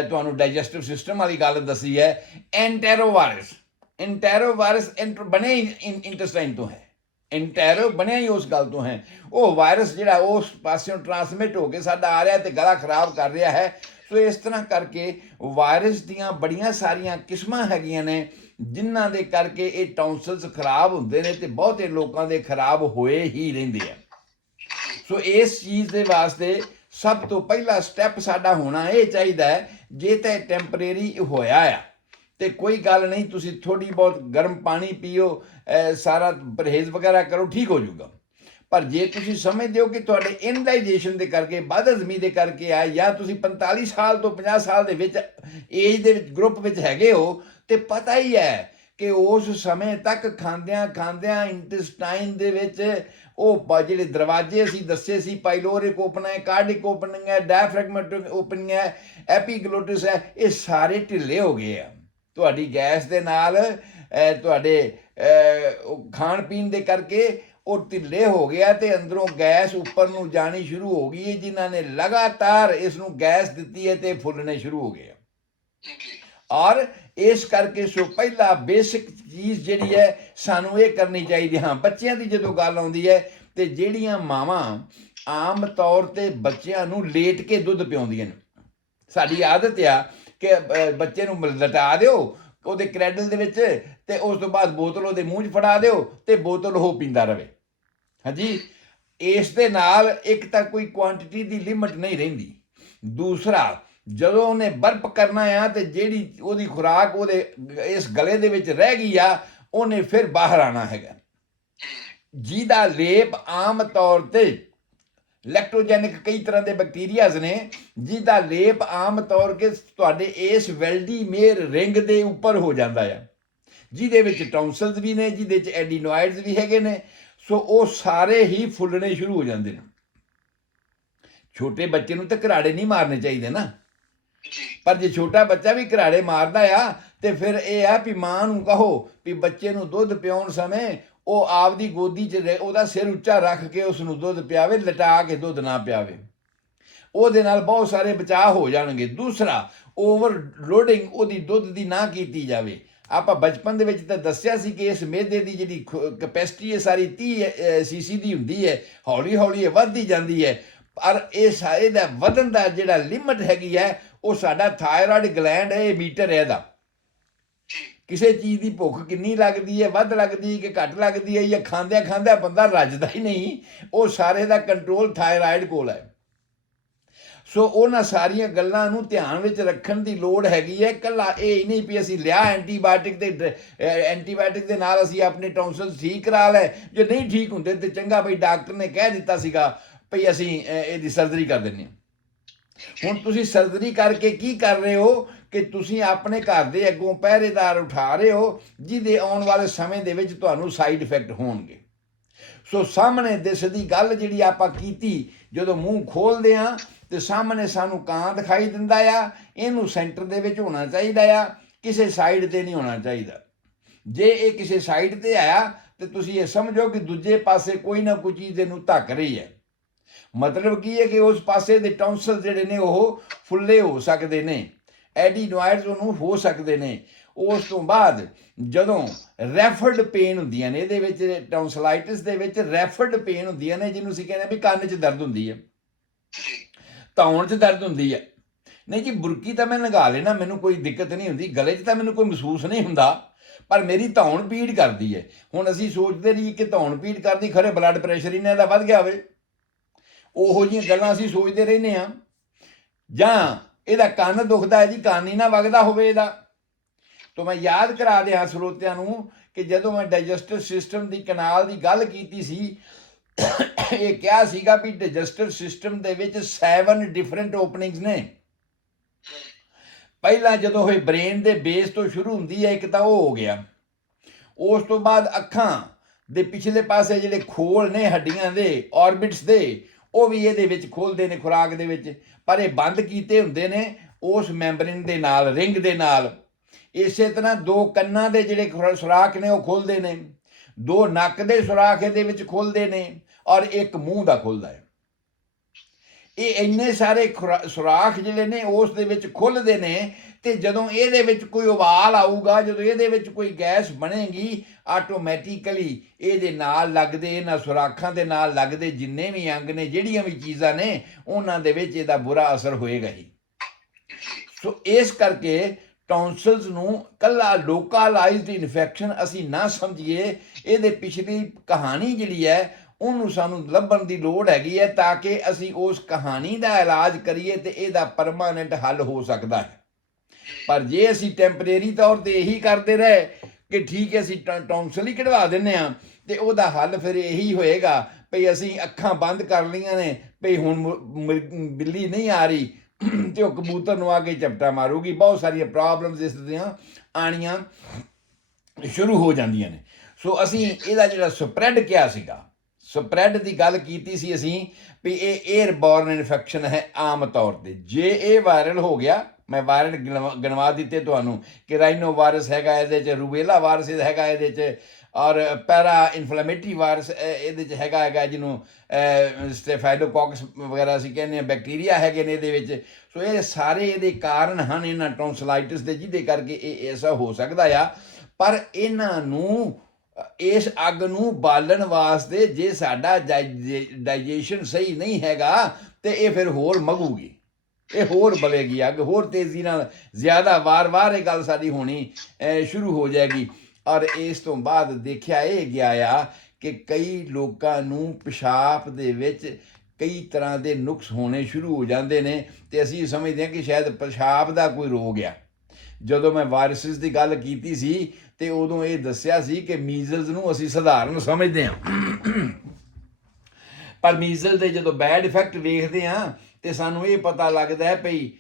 ਤੁਹਾਨੂੰ ਡਾਈਜੈਸਟਿਵ ਸਿਸਟਮ ਵਾਲੀ ਗੱਲ ਦੱਸੀ ਹੈ, ਐਂਟੈਰੋ ਵਾਇਰਸ। ਐਂਟੈਰੋ ਵਾਇਰਸ ਬਣਿਆ ਹੀ ਇੰਟੈਸਟਾਈਨ ਤੋਂ ਹੈ, ਐਂਟੈਰੋ ਬਣਿਆ ਹੀ ਉਸ ਗੱਲ ਤੋਂ ਹੈ। ਉਹ ਵਾਇਰਸ ਜਿਹੜਾ ਉਸ ਪਾਸਿਓਂ ਟਰਾਂਸਮਿਟ ਹੋ ਕੇ ਸਾਡਾ ਆ ਰਿਹਾ ਤੇ ਗਲਾ ਖਰਾਬ ਕਰ ਰਿਹਾ ਹੈ। ਸੋ ਇਸ ਤਰ੍ਹਾਂ ਕਰਕੇ ਵਾਇਰਸ ਦੀਆਂ ਬੜੀਆਂ ਸਾਰੀਆਂ ਕਿਸਮਾਂ ਹੈਗੀਆਂ ਨੇ ਜਿਨ੍ਹਾਂ ਦੇ ਕਰਕੇ ਇਹ ਟੌਂਸਲਸ ਖਰਾਬ ਹੁੰਦੇ ਨੇ ਤੇ ਬਹੁਤੇ ਲੋਕਾਂ ਦੇ ਖਰਾਬ ਹੋਏ ਹੀ ਰਹਿੰਦੇ ਆ। ਸੋ ਇਸ ਚੀਜ਼ ਦੇ ਵਾਸਤੇ ਸਭ ਤੋਂ ਪਹਿਲਾ ਸਟੈਪ ਸਾਡਾ ਹੋਣਾ ਇਹ ਚਾਹੀਦਾ ਹੈ, ਜੇ ਤਾਂ ਟੈਂਪਰੇਰੀ ਹੋਇਆ ਆ ਤੇ ਕੋਈ ਗੱਲ ਨਹੀਂ, ਤੁਸੀਂ ਥੋੜ੍ਹੀ ਬਹੁਤ ਗਰਮ ਪਾਣੀ ਪੀਓ, ਸਾਰਾ ਪਰਹੇਜ਼ ਵਗੈਰਾ ਕਰੋ, ਠੀਕ ਹੋ ਜਾਊਗਾ। ਪਰ ਜੇ ਤੁਸੀਂ ਸਮਝਦੇ ਹੋ ਕਿ ਤੁਹਾਡੇ ਇਨਡਾਈਜੇਸ਼ਨ ਦੇ ਕਰਕੇ, ਬਦਹਜ਼ਮੀ ਦੇ ਕਰਕੇ ਆ, ਜਾਂ ਤੁਸੀਂ 45 ਸਾਲ ਤੋਂ 50 ਸਾਲ ਦੇ ਵਿੱਚ ਏਜ ਦੇ ਵਿੱਚ ਗਰੁੱਪ ਵਿੱਚ ਹੈਗੇ ਹੋ, ਤੇ ਪਤਾ ਹੀ ਹੈ ਕਿ ਉਸ ਸਮੇਂ ਤੱਕ ਖਾਂਦਿਆਂ ਇੰਟੈਸਟਾਈਨ ਦੇ ਵਿੱਚ ਉਹ ਜਿਹੜੇ ਦਰਵਾਜ਼ੇ ਅਸੀਂ ਦੱਸੇ ਸੀ, ਪਾਈਲੋਰਿਕ ਓਪਨਿੰਗ ਹੈ, ਕਾਰਡਿਕ ਓਪਨਿੰਗ ਹੈ, ਡਾਇਫਰੈਗਮੈਟਿਕ ਓਪਨਿੰਗ ਹੈ, ਐਪੀਗਲੋਟਿਸ ਹੈ, ਇਹ ਸਾਰੇ ਢਿੱਲੇ ਹੋ ਗਏ ਆ ਤੁਹਾਡੀ ਗੈਸ ਦੇ ਨਾਲ, ਤੁਹਾਡੇ ਖਾਣ ਪੀਣ ਦੇ ਕਰਕੇ। ਉਹ ਢਿੱਲੇ ਹੋ ਗਿਆ ਤੇ ਅੰਦਰੋਂ ਗੈਸ ਉੱਪਰ ਨੂੰ ਜਾਣੀ ਸ਼ੁਰੂ ਹੋ ਗਈ ਹੈ। ਜਿਨ੍ਹਾਂ ਨੇ ਲਗਾਤਾਰ ਇਸ ਨੂੰ ਗੈਸ ਦਿੱਤੀ ਹੈ ਤੇ ਫੁੱਲਣੇ ਸ਼ੁਰੂ ਹੋ ਗਏ। ਔਰ ਇਸ ਕਰਕੇ ਸੋ ਪਹਿਲਾ ਬੇਸਿਕ ਚੀਜ਼ ਜਿਹੜੀ ਹੈ ਸਾਨੂੰ ਇਹ ਕਰਨੀ ਚਾਹੀਦੀ। ਹਾਂ, ਬੱਚਿਆਂ ਦੀ ਜਦੋਂ ਗੱਲ ਆਉਂਦੀ ਹੈ ਤੇ ਜਿਹੜੀਆਂ ਮਾਵਾਂ ਆਮ ਤੌਰ ਤੇ ਬੱਚਿਆਂ ਨੂੰ ਲੇਟ ਕੇ ਦੁੱਧ ਪਿਆਉਂਦੀਆਂ ਨੇ, ਸਾਡੀ ਆਦਤ ਆ ਕਿ ਬੱਚੇ ਨੂੰ ਲਟਾ ਦਿਓ ਉਹਦੇ ਕ੍ਰੈਡਲ ਦੇ ਵਿੱਚ ਤੇ ਉਸ ਤੋਂ ਬਾਅਦ ਬੋਤਲ ਉਹਦੇ ਮੂੰਹ 'ਚ ਫੜਾ ਦਿਓ ਤੇ ਬੋਤਲ ਉਹ ਪੀਂਦਾ ਰਵੇ। ਹਾਂਜੀ, ਇਸ ਦੇ ਨਾਲ ਇੱਕ ਤਾਂ ਕੋਈ ਕੁਆਂਟੀਟੀ ਦੀ ਲਿਮਟ ਨਹੀਂ ਰਹਿੰਦੀ। ਦੂਸਰਾ, ਜਦੋਂ ਉਹਨੇ ਬਰਪ ਕਰਨਾ ਆ ਤੇ ਜਿਹੜੀ ਉਹਦੀ ਖੁਰਾਕ ਉਹਦੇ ਇਸ ਗਲੇ ਦੇ ਵਿੱਚ ਰਹਿ ਗਈ ਆ ਉਹਨੇ ਫਿਰ ਬਾਹਰ ਆਉਣਾ ਹੈਗਾ, ਜਿਹਦਾ ਲੇਪ ਆਮ ਤੌਰ ਤੇ ਲੈਕਟੋਜੈਨਿਕ ਕਈ ਤਰ੍ਹਾਂ ਦੇ ਬੈਕਟੀਰੀਆਜ਼ ਨੇ, ਜਿਹਦਾ ਲੇਪ ਆਮ ਤੌਰ ਕੇ ਤੁਹਾਡੇ ਇਸ ਵੈਲਡੀਮੇਰ ਰਿੰਗ ਦੇ ਉੱਪਰ ਹੋ ਜਾਂਦਾ ਆ, ਜਿਹਦੇ ਵਿੱਚ ਟੌਂਸਲਸ ਵੀ ਨੇ, ਜਿਹਦੇ 'ਚ ਐਡੀਨੋਇਡਸ ਵੀ ਹੈਗੇ ਨੇ। ਸੋ ਉਹ ਸਾਰੇ ਹੀ ਫੁੱਲਣੇ ਸ਼ੁਰੂ ਹੋ ਜਾਂਦੇ ਨੇ। ਛੋਟੇ ਬੱਚੇ ਨੂੰ ਤਾਂ ਘਰਾੜੇ ਨਹੀਂ ਮਾਰਨੇ ਚਾਹੀਦੇ ਨਾ, ਪਰ ਜੇ ਛੋਟਾ ਬੱਚਾ ਵੀ ਘਰਾੜੇ ਮਾਰਦਾ ਆ ਤੇ ਫਿਰ ਇਹ ਆ ਵੀ ਮਾਂ ਨੂੰ ਕਹੋ ਵੀ ਬੱਚੇ ਨੂੰ ਦੁੱਧ ਪਿਆਉਣ ਸਮੇਂ ਉਹ ਆਪਦੀ ਗੋਦੀ 'ਚ ਉਹਦਾ ਸਿਰ ਉੱਚਾ ਰੱਖ ਕੇ ਉਸ ਨੂੰ ਦੁੱਧ ਪਿਆਵੇ, ਲਟਾ ਕੇ ਦੁੱਧ ਨਾ ਪਿਆਵੇ। ਉਹਦੇ ਨਾਲ ਬਹੁਤ ਸਾਰੇ ਬਚਾਅ ਹੋ ਜਾਣਗੇ। ਦੂਸਰਾ, ਓਵਰਲੋਡਿੰਗ ਉਹਦੀ ਦੁੱਧ ਦੀ ਨਾ ਕੀਤੀ ਜਾਵੇ। ਆਪਾਂ ਬਚਪਨ ਦੇ ਵਿੱਚ ਤਾਂ ਦੱਸਿਆ ਸੀ ਕਿ ਇਸ ਮਿਹਦੇ ਦੀ ਜਿਹੜੀ ਕੈਪੈਸਿਟੀ ਹੈ ਸਾਰੀ 30 ਸੀਸੀ ਦੀ ਹੁੰਦੀ ਹੈ, ਹੌਲੀ ਹੌਲੀ ਇਹ ਵੱਧਦੀ ਜਾਂਦੀ ਹੈ। ਪਰ ਇਹ ਸਾਰੇ ਦਾ ਵਧਣ ਦਾ ਜਿਹੜਾ ਲਿਮਟ ਹੈਗੀ ਹੈ ਉਹ ਸਾਡਾ ਥਾਇਰਾਇਡ ਗਲੈਂਡ ਹੈ, ਇਹ ਮੀਟਰ ਹੈ ਇਹਦਾ। ਕਿਸੇ ਚੀਜ਼ ਦੀ ਭੁੱਖ ਕਿੰਨੀ ਲੱਗਦੀ ਹੈ, ਵੱਧ ਲੱਗਦੀ ਕਿ ਘੱਟ ਲੱਗਦੀ ਹੈ, ਜਾਂ ਖਾਂਦਿਆਂ ਖਾਂਦਿਆਂ ਬੰਦਾ ਰੱਜਦਾ ਹੀ ਨਹੀਂ, ਉਹ ਸਾਰੇ ਦਾ ਕੰਟਰੋਲ ਥਾਇਰਾਇਡ ਕੋਲ ਹੈ। ਸੋ ਉਹਨਾਂ ਸਾਰੀਆਂ ਗੱਲਾਂ ਨੂੰ ਧਿਆਨ ਵਿੱਚ ਰੱਖਣ ਦੀ ਲੋੜ ਹੈਗੀ ਹੈ। ਇਕੱਲਾ ਇਹ ਨਹੀਂ ਵੀ ਅਸੀਂ ਲਿਆ ਐਂਟੀਬਾਇਓਟਿਕ ਦੇ ਨਾਲ ਅਸੀਂ ਆਪਣੇ ਟੌਂਸਲਸ ਠੀਕ ਕਰਾ ਲਏ, ਜੇ ਨਹੀਂ ਠੀਕ ਹੁੰਦੇ ਤੇ ਚੰਗਾ ਬਈ ਡਾਕਟਰ ਨੇ ਕਹਿ ਦਿੱਤਾ ਸੀਗਾ ਭਈ ਅਸੀਂ ਇਹਦੀ ਸਰਜਰੀ ਕਰ ਦਿੰਦੇ ਹਾਂ। ਹੁਣ ਤੁਸੀਂ ਸਰਜਰੀ ਕਰਕੇ ਕੀ ਕਰ ਰਹੇ ਹੋ ਕਿ ਤੁਸੀਂ ਆਪਣੇ ਘਰ ਦੇ ਅੱਗੋਂ ਪਹਿਰੇਦਾਰ ਉਠਾ ਰਹੇ ਹੋ, ਜਿਹਦੇ ਆਉਣ ਵਾਲੇ ਸਮੇਂ ਦੇ ਵਿੱਚ ਤੁਹਾਨੂੰ ਸਾਈਡ ਇਫੈਕਟ ਹੋਣਗੇ। ਸੋ ਸਾਹਮਣੇ ਦਿਸਦੀ ਗੱਲ ਜਿਹੜੀ ਆਪਾਂ ਕੀਤੀ, ਜਦੋਂ ਮੂੰਹ ਖੋਲਦੇ ਆ ਤੇ ਸਾਹਮਣੇ ਸਾਨੂੰ ਕਾਂ ਦਿਖਾਈ ਦਿੰਦਾ ਆ, ਇਹਨੂੰ ਸੈਂਟਰ ਦੇ ਵਿੱਚ ਹੋਣਾ ਚਾਹੀਦਾ ਆ, ਕਿਸੇ ਸਾਈਡ ਤੇ ਨਹੀਂ ਹੋਣਾ ਚਾਹੀਦਾ। ਜੇ ਇਹ ਕਿਸੇ ਸਾਈਡ ਤੇ ਆਇਆ ਤੇ ਤੁਸੀਂ ਇਹ ਸਮਝੋ ਕਿ ਦੂਜੇ ਪਾਸੇ ਕੋਈ ਨਾ ਕੋਈ ਚੀਜ਼ ਇਹਨੂੰ ਧੱਕ ਰਹੀ ਹੈ। ਮਤਲਬ ਕੀ ਹੈ ਕਿ ਉਸ ਪਾਸੇ ਦੇ ਟੌਂਸਲ ਜਿਹੜੇ ਨੇ ਉਹ ਫੁੱਲੇ ਹੋ ਸਕਦੇ ਨੇ, ਐਡੀਨੋਇਡਸ ਉਹਨੂੰ ਹੋ ਸਕਦੇ ਨੇ। ਉਸ ਤੋਂ ਬਾਅਦ ਜਦੋਂ ਰੈਫਰਡ ਪੇਨ ਹੁੰਦੀਆਂ ਨੇ, ਇਹਦੇ ਵਿੱਚ ਟੌਂਸਲਾਈਟਿਸ ਦੇ ਵਿੱਚ ਰੈਫਰਡ ਪੇਨ ਹੁੰਦੀਆਂ ਨੇ, ਜਿਹਨੂੰ ਅਸੀਂ ਕਹਿੰਦੇ ਵੀ ਕੰਨ 'ਚ ਦਰਦ ਹੁੰਦੀ ਹੈ, ਧੌਣ 'ਚ ਦਰਦ ਹੁੰਦੀ ਹੈ। ਨਹੀਂ ਜੀ, ਬੁਰਕੀ ਤਾਂ ਮੈਂ ਲਗਾ ਲੈਣਾ, ਮੈਨੂੰ ਕੋਈ ਦਿੱਕਤ ਨਹੀਂ ਹੁੰਦੀ, ਗਲੇ 'ਚ ਤਾਂ ਮੈਨੂੰ ਕੋਈ ਮਹਿਸੂਸ ਨਹੀਂ ਹੁੰਦਾ, ਪਰ ਮੇਰੀ ਧੌਣ ਪੀੜ ਕਰਦੀ ਹੈ। ਹੁਣ ਅਸੀਂ ਸੋਚਦੇ ਰਹੀ ਕਿ ਧੌਣ ਪੀੜ ਕਰਦੀ, ਖਰੇ ਬਲੱਡ ਪ੍ਰੈਸ਼ਰ ਇਹਨਾਂ ਦਾ ਵੱਧ ਗਿਆ ਹੋਵੇ, ਉਹੋ ਜਿਹੀਆਂ ਗੱਲਾਂ ਅਸੀਂ ਸੋਚਦੇ ਰਹਿੰਦੇ ਹਾਂ। ਜਾਂ ਇਹਦਾ ਕੰਨ ਦੁਖਦਾ ਹੈ ਜੀ, ਕੰਨ ਹੀ ਨਾ ਵਗਦਾ ਹੋਵੇ ਇਹਦਾ। ਤਾਂ ਮੈਂ ਯਾਦ ਕਰਾ ਦਿਆਂ ਸਰੋਤਿਆਂ ਨੂੰ ਕਿ ਜਦੋਂ ਮੈਂ ਡਾਈਜੈਸਟਿਵ ਸਿਸਟਮ ਦੀ ਕਨਾਲ ਦੀ ਗੱਲ ਕੀਤੀ ਸੀ, ਇਹ ਕਿਹਾ ਸੀਗਾ ਵੀ ਡਾਈਜੈਸਟਿਵ ਸਿਸਟਮ ਦੇ ਵਿੱਚ 7 ਡਿਫਰੈਂਟ ਓਪਨਿੰਗਸ ਨੇ। ਪਹਿਲਾਂ ਜਦੋਂ ਇਹ ਬ੍ਰੇਨ ਦੇ ਬੇਸ ਤੋਂ ਸ਼ੁਰੂ ਹੁੰਦੀ ਹੈ, ਇੱਕ ਤਾਂ ਉਹ ਹੋ ਗਿਆ। ਉਸ ਤੋਂ ਬਾਅਦ ਅੱਖਾਂ ਦੇ ਪਿਛਲੇ ਪਾਸੇ ਜਿਹੜੇ ਖੋਲ ਨੇ ਹੱਡੀਆਂ ਦੇ, ਔਰਬਿਟਸ ਦੇ, ਉਹ ਵੀ ਇਹਦੇ ਵਿੱਚ ਖੋਲਦੇ ਨੇ ਖੁਰਾਕ ਦੇ ਵਿੱਚ, ਪਰ ਇਹ ਬੰਦ ਕੀਤੇ ਹੁੰਦੇ ਨੇ ਉਸ ਮੈਂਬਰੇਨ ਦੇ ਨਾਲ, ਰਿੰਗ ਦੇ ਨਾਲ। ਇਸੇ ਤਰ੍ਹਾਂ 2 ਕੰਨਾਂ ਦੇ ਜਿਹੜੇ ਸੁਰਾਖ ਨੇ ਉਹ ਖੋਲਦੇ ਨੇ, 2 ਨੱਕ ਦੇ ਸੁਰਾਖ ਇਹਦੇ ਵਿੱਚ ਖੋਲਦੇ ਨੇ, ਔਰ 1 ਮੂੰਹ ਦਾ ਖੁੱਲਦਾ ਹੈ। ਇਹ ਇੰਨੇ ਸਾਰੇ ਸੁਰਾਖ ਜਿਹੜੇ ਨੇ ਉਸ ਦੇ ਵਿੱਚ ਖੁੱਲ੍ਹਦੇ ਨੇ, ਤੇ ਜਦੋਂ ਇਹਦੇ ਵਿੱਚ ਕੋਈ ਉਬਾਲ ਆਊਗਾ, ਜਦੋਂ ਇਹਦੇ ਵਿੱਚ ਕੋਈ ਗੈਸ ਬਣੇਗੀ, ਆਟੋਮੈਟਿਕਲੀ ਇਹਦੇ ਨਾਲ ਲੱਗਦੇ, ਇਹਨਾਂ ਸੁਰਾਖਾਂ ਦੇ ਨਾਲ ਲੱਗਦੇ ਜਿੰਨੇ ਵੀ ਅੰਗ ਨੇ, ਜਿਹੜੀਆਂ ਵੀ ਚੀਜ਼ਾਂ ਨੇ, ਉਹਨਾਂ ਦੇ ਵਿੱਚ ਇਹਦਾ ਬੁਰਾ ਅਸਰ ਹੋਏਗਾ ਹੀ। ਸੋ ਇਸ ਕਰਕੇ ਟੌਂਸਲਸ ਨੂੰ ਕੱਲਾ ਲੋਕਲਾਈਜ਼ਡ ਇਨਫੈਕਸ਼ਨ ਅਸੀਂ ਨਾ ਸਮਝੀਏ, ਇਹਦੇ ਪਿਛਲੀ ਕਹਾਣੀ ਜਿਹੜੀ ਹੈ ਉਹਨੂੰ ਸਾਨੂੰ ਲੱਭਣ ਦੀ ਲੋੜ ਹੈਗੀ ਹੈ, ਤਾਂ ਕਿ ਅਸੀਂ ਉਸ ਕਹਾਣੀ ਦਾ ਇਲਾਜ ਕਰੀਏ ਤੇ ਇਹਦਾ ਪਰਮਾਨੈਂਟ ਹੱਲ ਹੋ ਸਕਦਾ ਹੈ। ਪਰ ਜੇ ਅਸੀਂ ਟੈਂਪਰੇਰੀ ਤੌਰ ਤੇ ਇਹੀ ਕਰਦੇ ਰਹੇ ਕਿ ਠੀਕ ਹੈ ਅਸੀਂ ਟੌਂਸਲ ਹੀ ਕਢਵਾ ਦਿੰਦੇ ਹਾਂ, ਤੇ ਉਹਦਾ ਹੱਲ ਫਿਰ ਇਹੀ ਹੋਏਗਾ ਭਈ ਅਸੀਂ ਅੱਖਾਂ ਬੰਦ ਕਰ ਲਈਆਂ ਨੇ, ਭਈ ਹੁਣ ਬਿੱਲੀ ਨਹੀਂ ਆ ਰਹੀ ਤੇ ਉਹ ਕਬੂਤਰ ਨੂੰ ਆ ਕੇ ਝਪਟਾ ਮਾਰੂਗੀ। ਬਹੁਤ ਸਾਰੀਆਂ ਪ੍ਰੋਬਲਮਸ ਇਸ ਦੀਆਂ ਆਣੀਆਂ ਸ਼ੁਰੂ ਹੋ ਜਾਂਦੀਆਂ ਨੇ। ਸੋ ਅਸੀਂ ਇਹਦਾ ਜਿਹੜਾ ਸਪਰੈਡ ਕਿਹਾ ਸੀਗਾ, ਸਪਰੈਡ ਦੀ ਗੱਲ ਕੀਤੀ ਸੀ ਅਸੀਂ ਵੀ ਇਹ ਏਅਰਬੋਰਨ ਇਨਫੈਕਸ਼ਨ ਹੈ ਆਮ ਤੌਰ ਤੇ। ਜੇ ਇਹ ਵਾਇਰਲ ਹੋ ਗਿਆ, ਮੈਂ ਵਾਇਰਲ ਗਿਣਵਾ ਦਿੱਤੇ ਤੁਹਾਨੂੰ ਕਿ ਰਾਈਨੋ ਵਾਇਰਸ ਹੈਗਾ ਇਹਦੇ 'ਚ, ਰੂਬੇਲਾ ਵਾਇਰਸ ਹੈਗਾ ਇਹਦੇ 'ਚ, ਔਰ ਪੈਰਾ ਇਨਫਲੇਮੇਟਰੀ ਵਾਇਰਸ ਇਹਦੇ 'ਚ ਹੈਗਾ ਜਿਹਨੂੰ ਸਟੈਫਾਈਲੋਕੋਕਸ ਵਗੈਰਾ ਅਸੀਂ ਕਹਿੰਦੇ ਹਾਂ, ਬੈਕਟੀਰੀਆ ਹੈਗੇ ਨੇ ਇਹਦੇ ਵਿੱਚ। ਸੋ ਇਹ ਸਾਰੇ ਇਹਦੇ ਕਾਰਨ ਹਨ ਇਹਨਾਂ ਟੌਂਸਲਾਈਟਿਸ ਦੇ, ਜਿਹਦੇ ਕਰਕੇ ਇਹ ਐਸਾ ਹੋ ਸਕਦਾ ਆ। ਪਰ ਇਹਨਾਂ ਨੂੰ ਇਸ ਅੱਗ ਨੂੰ ਬਾਲਣ ਵਾਸਤੇ ਜੇ ਸਾਡਾ ਡਾਈਜੈਸ਼ਨ ਸਹੀ ਨਹੀਂ ਹੈਗਾ ਤੇ ਇਹ ਫਿਰ ਹੋਰ ਮਗੂਗੀ, ਇਹ ਹੋਰ ਬਲੇਗੀ ਅੱਗ, ਹੋਰ ਤੇਜ਼ੀ ਨਾਲ ਜ਼ਿਆਦਾ ਵਾਰ-ਵਾਰ ਇਹ ਗੱਲ ਸਾਡੀ ਹੋਣੀ ਸ਼ੁਰੂ ਹੋ ਜਾਏਗੀ। ਔਰ ਇਸ ਤੋਂ ਬਾਅਦ ਦੇਖਿਆ ਇਹ ਗਿਆ ਆ ਕਿ ਕਈ ਲੋਕਾਂ ਨੂੰ ਪਿਸ਼ਾਬ ਦੇ ਵਿੱਚ ਕਈ ਤਰ੍ਹਾਂ ਦੇ ਨੁਕਸ ਹੋਣੇ ਸ਼ੁਰੂ ਹੋ ਜਾਂਦੇ ਨੇ ਤੇ ਅਸੀਂ ਸਮਝਦੇ ਹਾਂ ਕਿ ਸ਼ਾਇਦ ਪਿਸ਼ਾਬ ਦਾ ਕੋਈ ਰੋਗ ਆ। ਜਦੋਂ ਮੈਂ ਵਾਇਰਸਿਸ ਦੀ ਗੱਲ ਕੀਤੀ ਸੀ ਤੇ ਉਦੋਂ ਇਹ ਦੱਸਿਆ ਸੀ ਕਿ ਮੀਜ਼ਲਸ ਨੂੰ ਅਸੀਂ ਸਧਾਰਨ ਸਮਝਦੇ ਹਾਂ, ਪਰ ਮੀਜ਼ਲ ਦੇ ਜਦੋਂ ਬੈਡ ਇਫੈਕਟ ਵੇਖਦੇ ਹਾਂ ਤੇ ਸਾਨੂੰ ਇਹ ਪਤਾ ਲੱਗਦਾ ਹੈ ਭਈ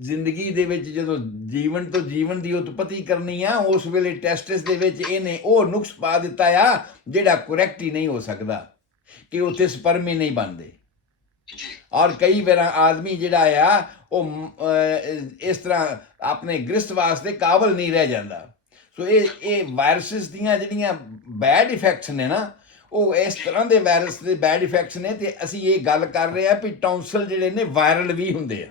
ਜ਼ਿੰਦਗੀ ਦੇ ਵਿੱਚ ਜਦੋਂ ਜੀਵਨ ਤੋਂ ਜੀਵਨ ਦੀ ਉਤਪਤੀ ਕਰਨੀ ਆ, ਉਸ ਵੇਲੇ ਟੈਸਟਿਸ ਦੇ ਵਿੱਚ ਇਹਨੇ ਉਹ ਨੁਕਸ ਪਾ ਦਿੱਤਾ ਆ ਜਿਹੜਾ ਕਰੈਕਟ ਹੀ ਨਹੀਂ ਹੋ ਸਕਦਾ, ਕਿ ਉੱਥੇ ਸਪਰਮ ਹੀ ਨਹੀਂ ਬਣਦੇ। ਔਰ ਕਈ ਵਾਰ ਆਦਮੀ ਜਿਹੜਾ ਆ ਉਹ ਇਸ ਤਰ੍ਹਾਂ ਆਪਣੇ ਗ੍ਰਸਤ ਵਾਸਤੇ ਕਾਬਲ ਨਹੀਂ ਰਹਿ ਜਾਂਦਾ। ਸੋ ਇਹ ਵਾਇਰਸਿਸ ਦੀਆਂ ਜਿਹੜੀਆਂ ਬੈਡ ਇਫੈਕਟਸ ਨੇ ਨਾ, ਉਹ ਇਸ ਤਰ੍ਹਾਂ ਦੇ ਵਾਇਰਸ ਦੇ ਬੈਡ ਇਫੈਕਟਸ ਨੇ। ਤੇ ਅਸੀਂ ਇਹ ਗੱਲ ਕਰ ਰਹੇ ਹਾਂ ਵੀ ਟੌਂਸਲ ਜਿਹੜੇ ਨੇ ਵਾਇਰਲ ਵੀ ਹੁੰਦੇ ਆ।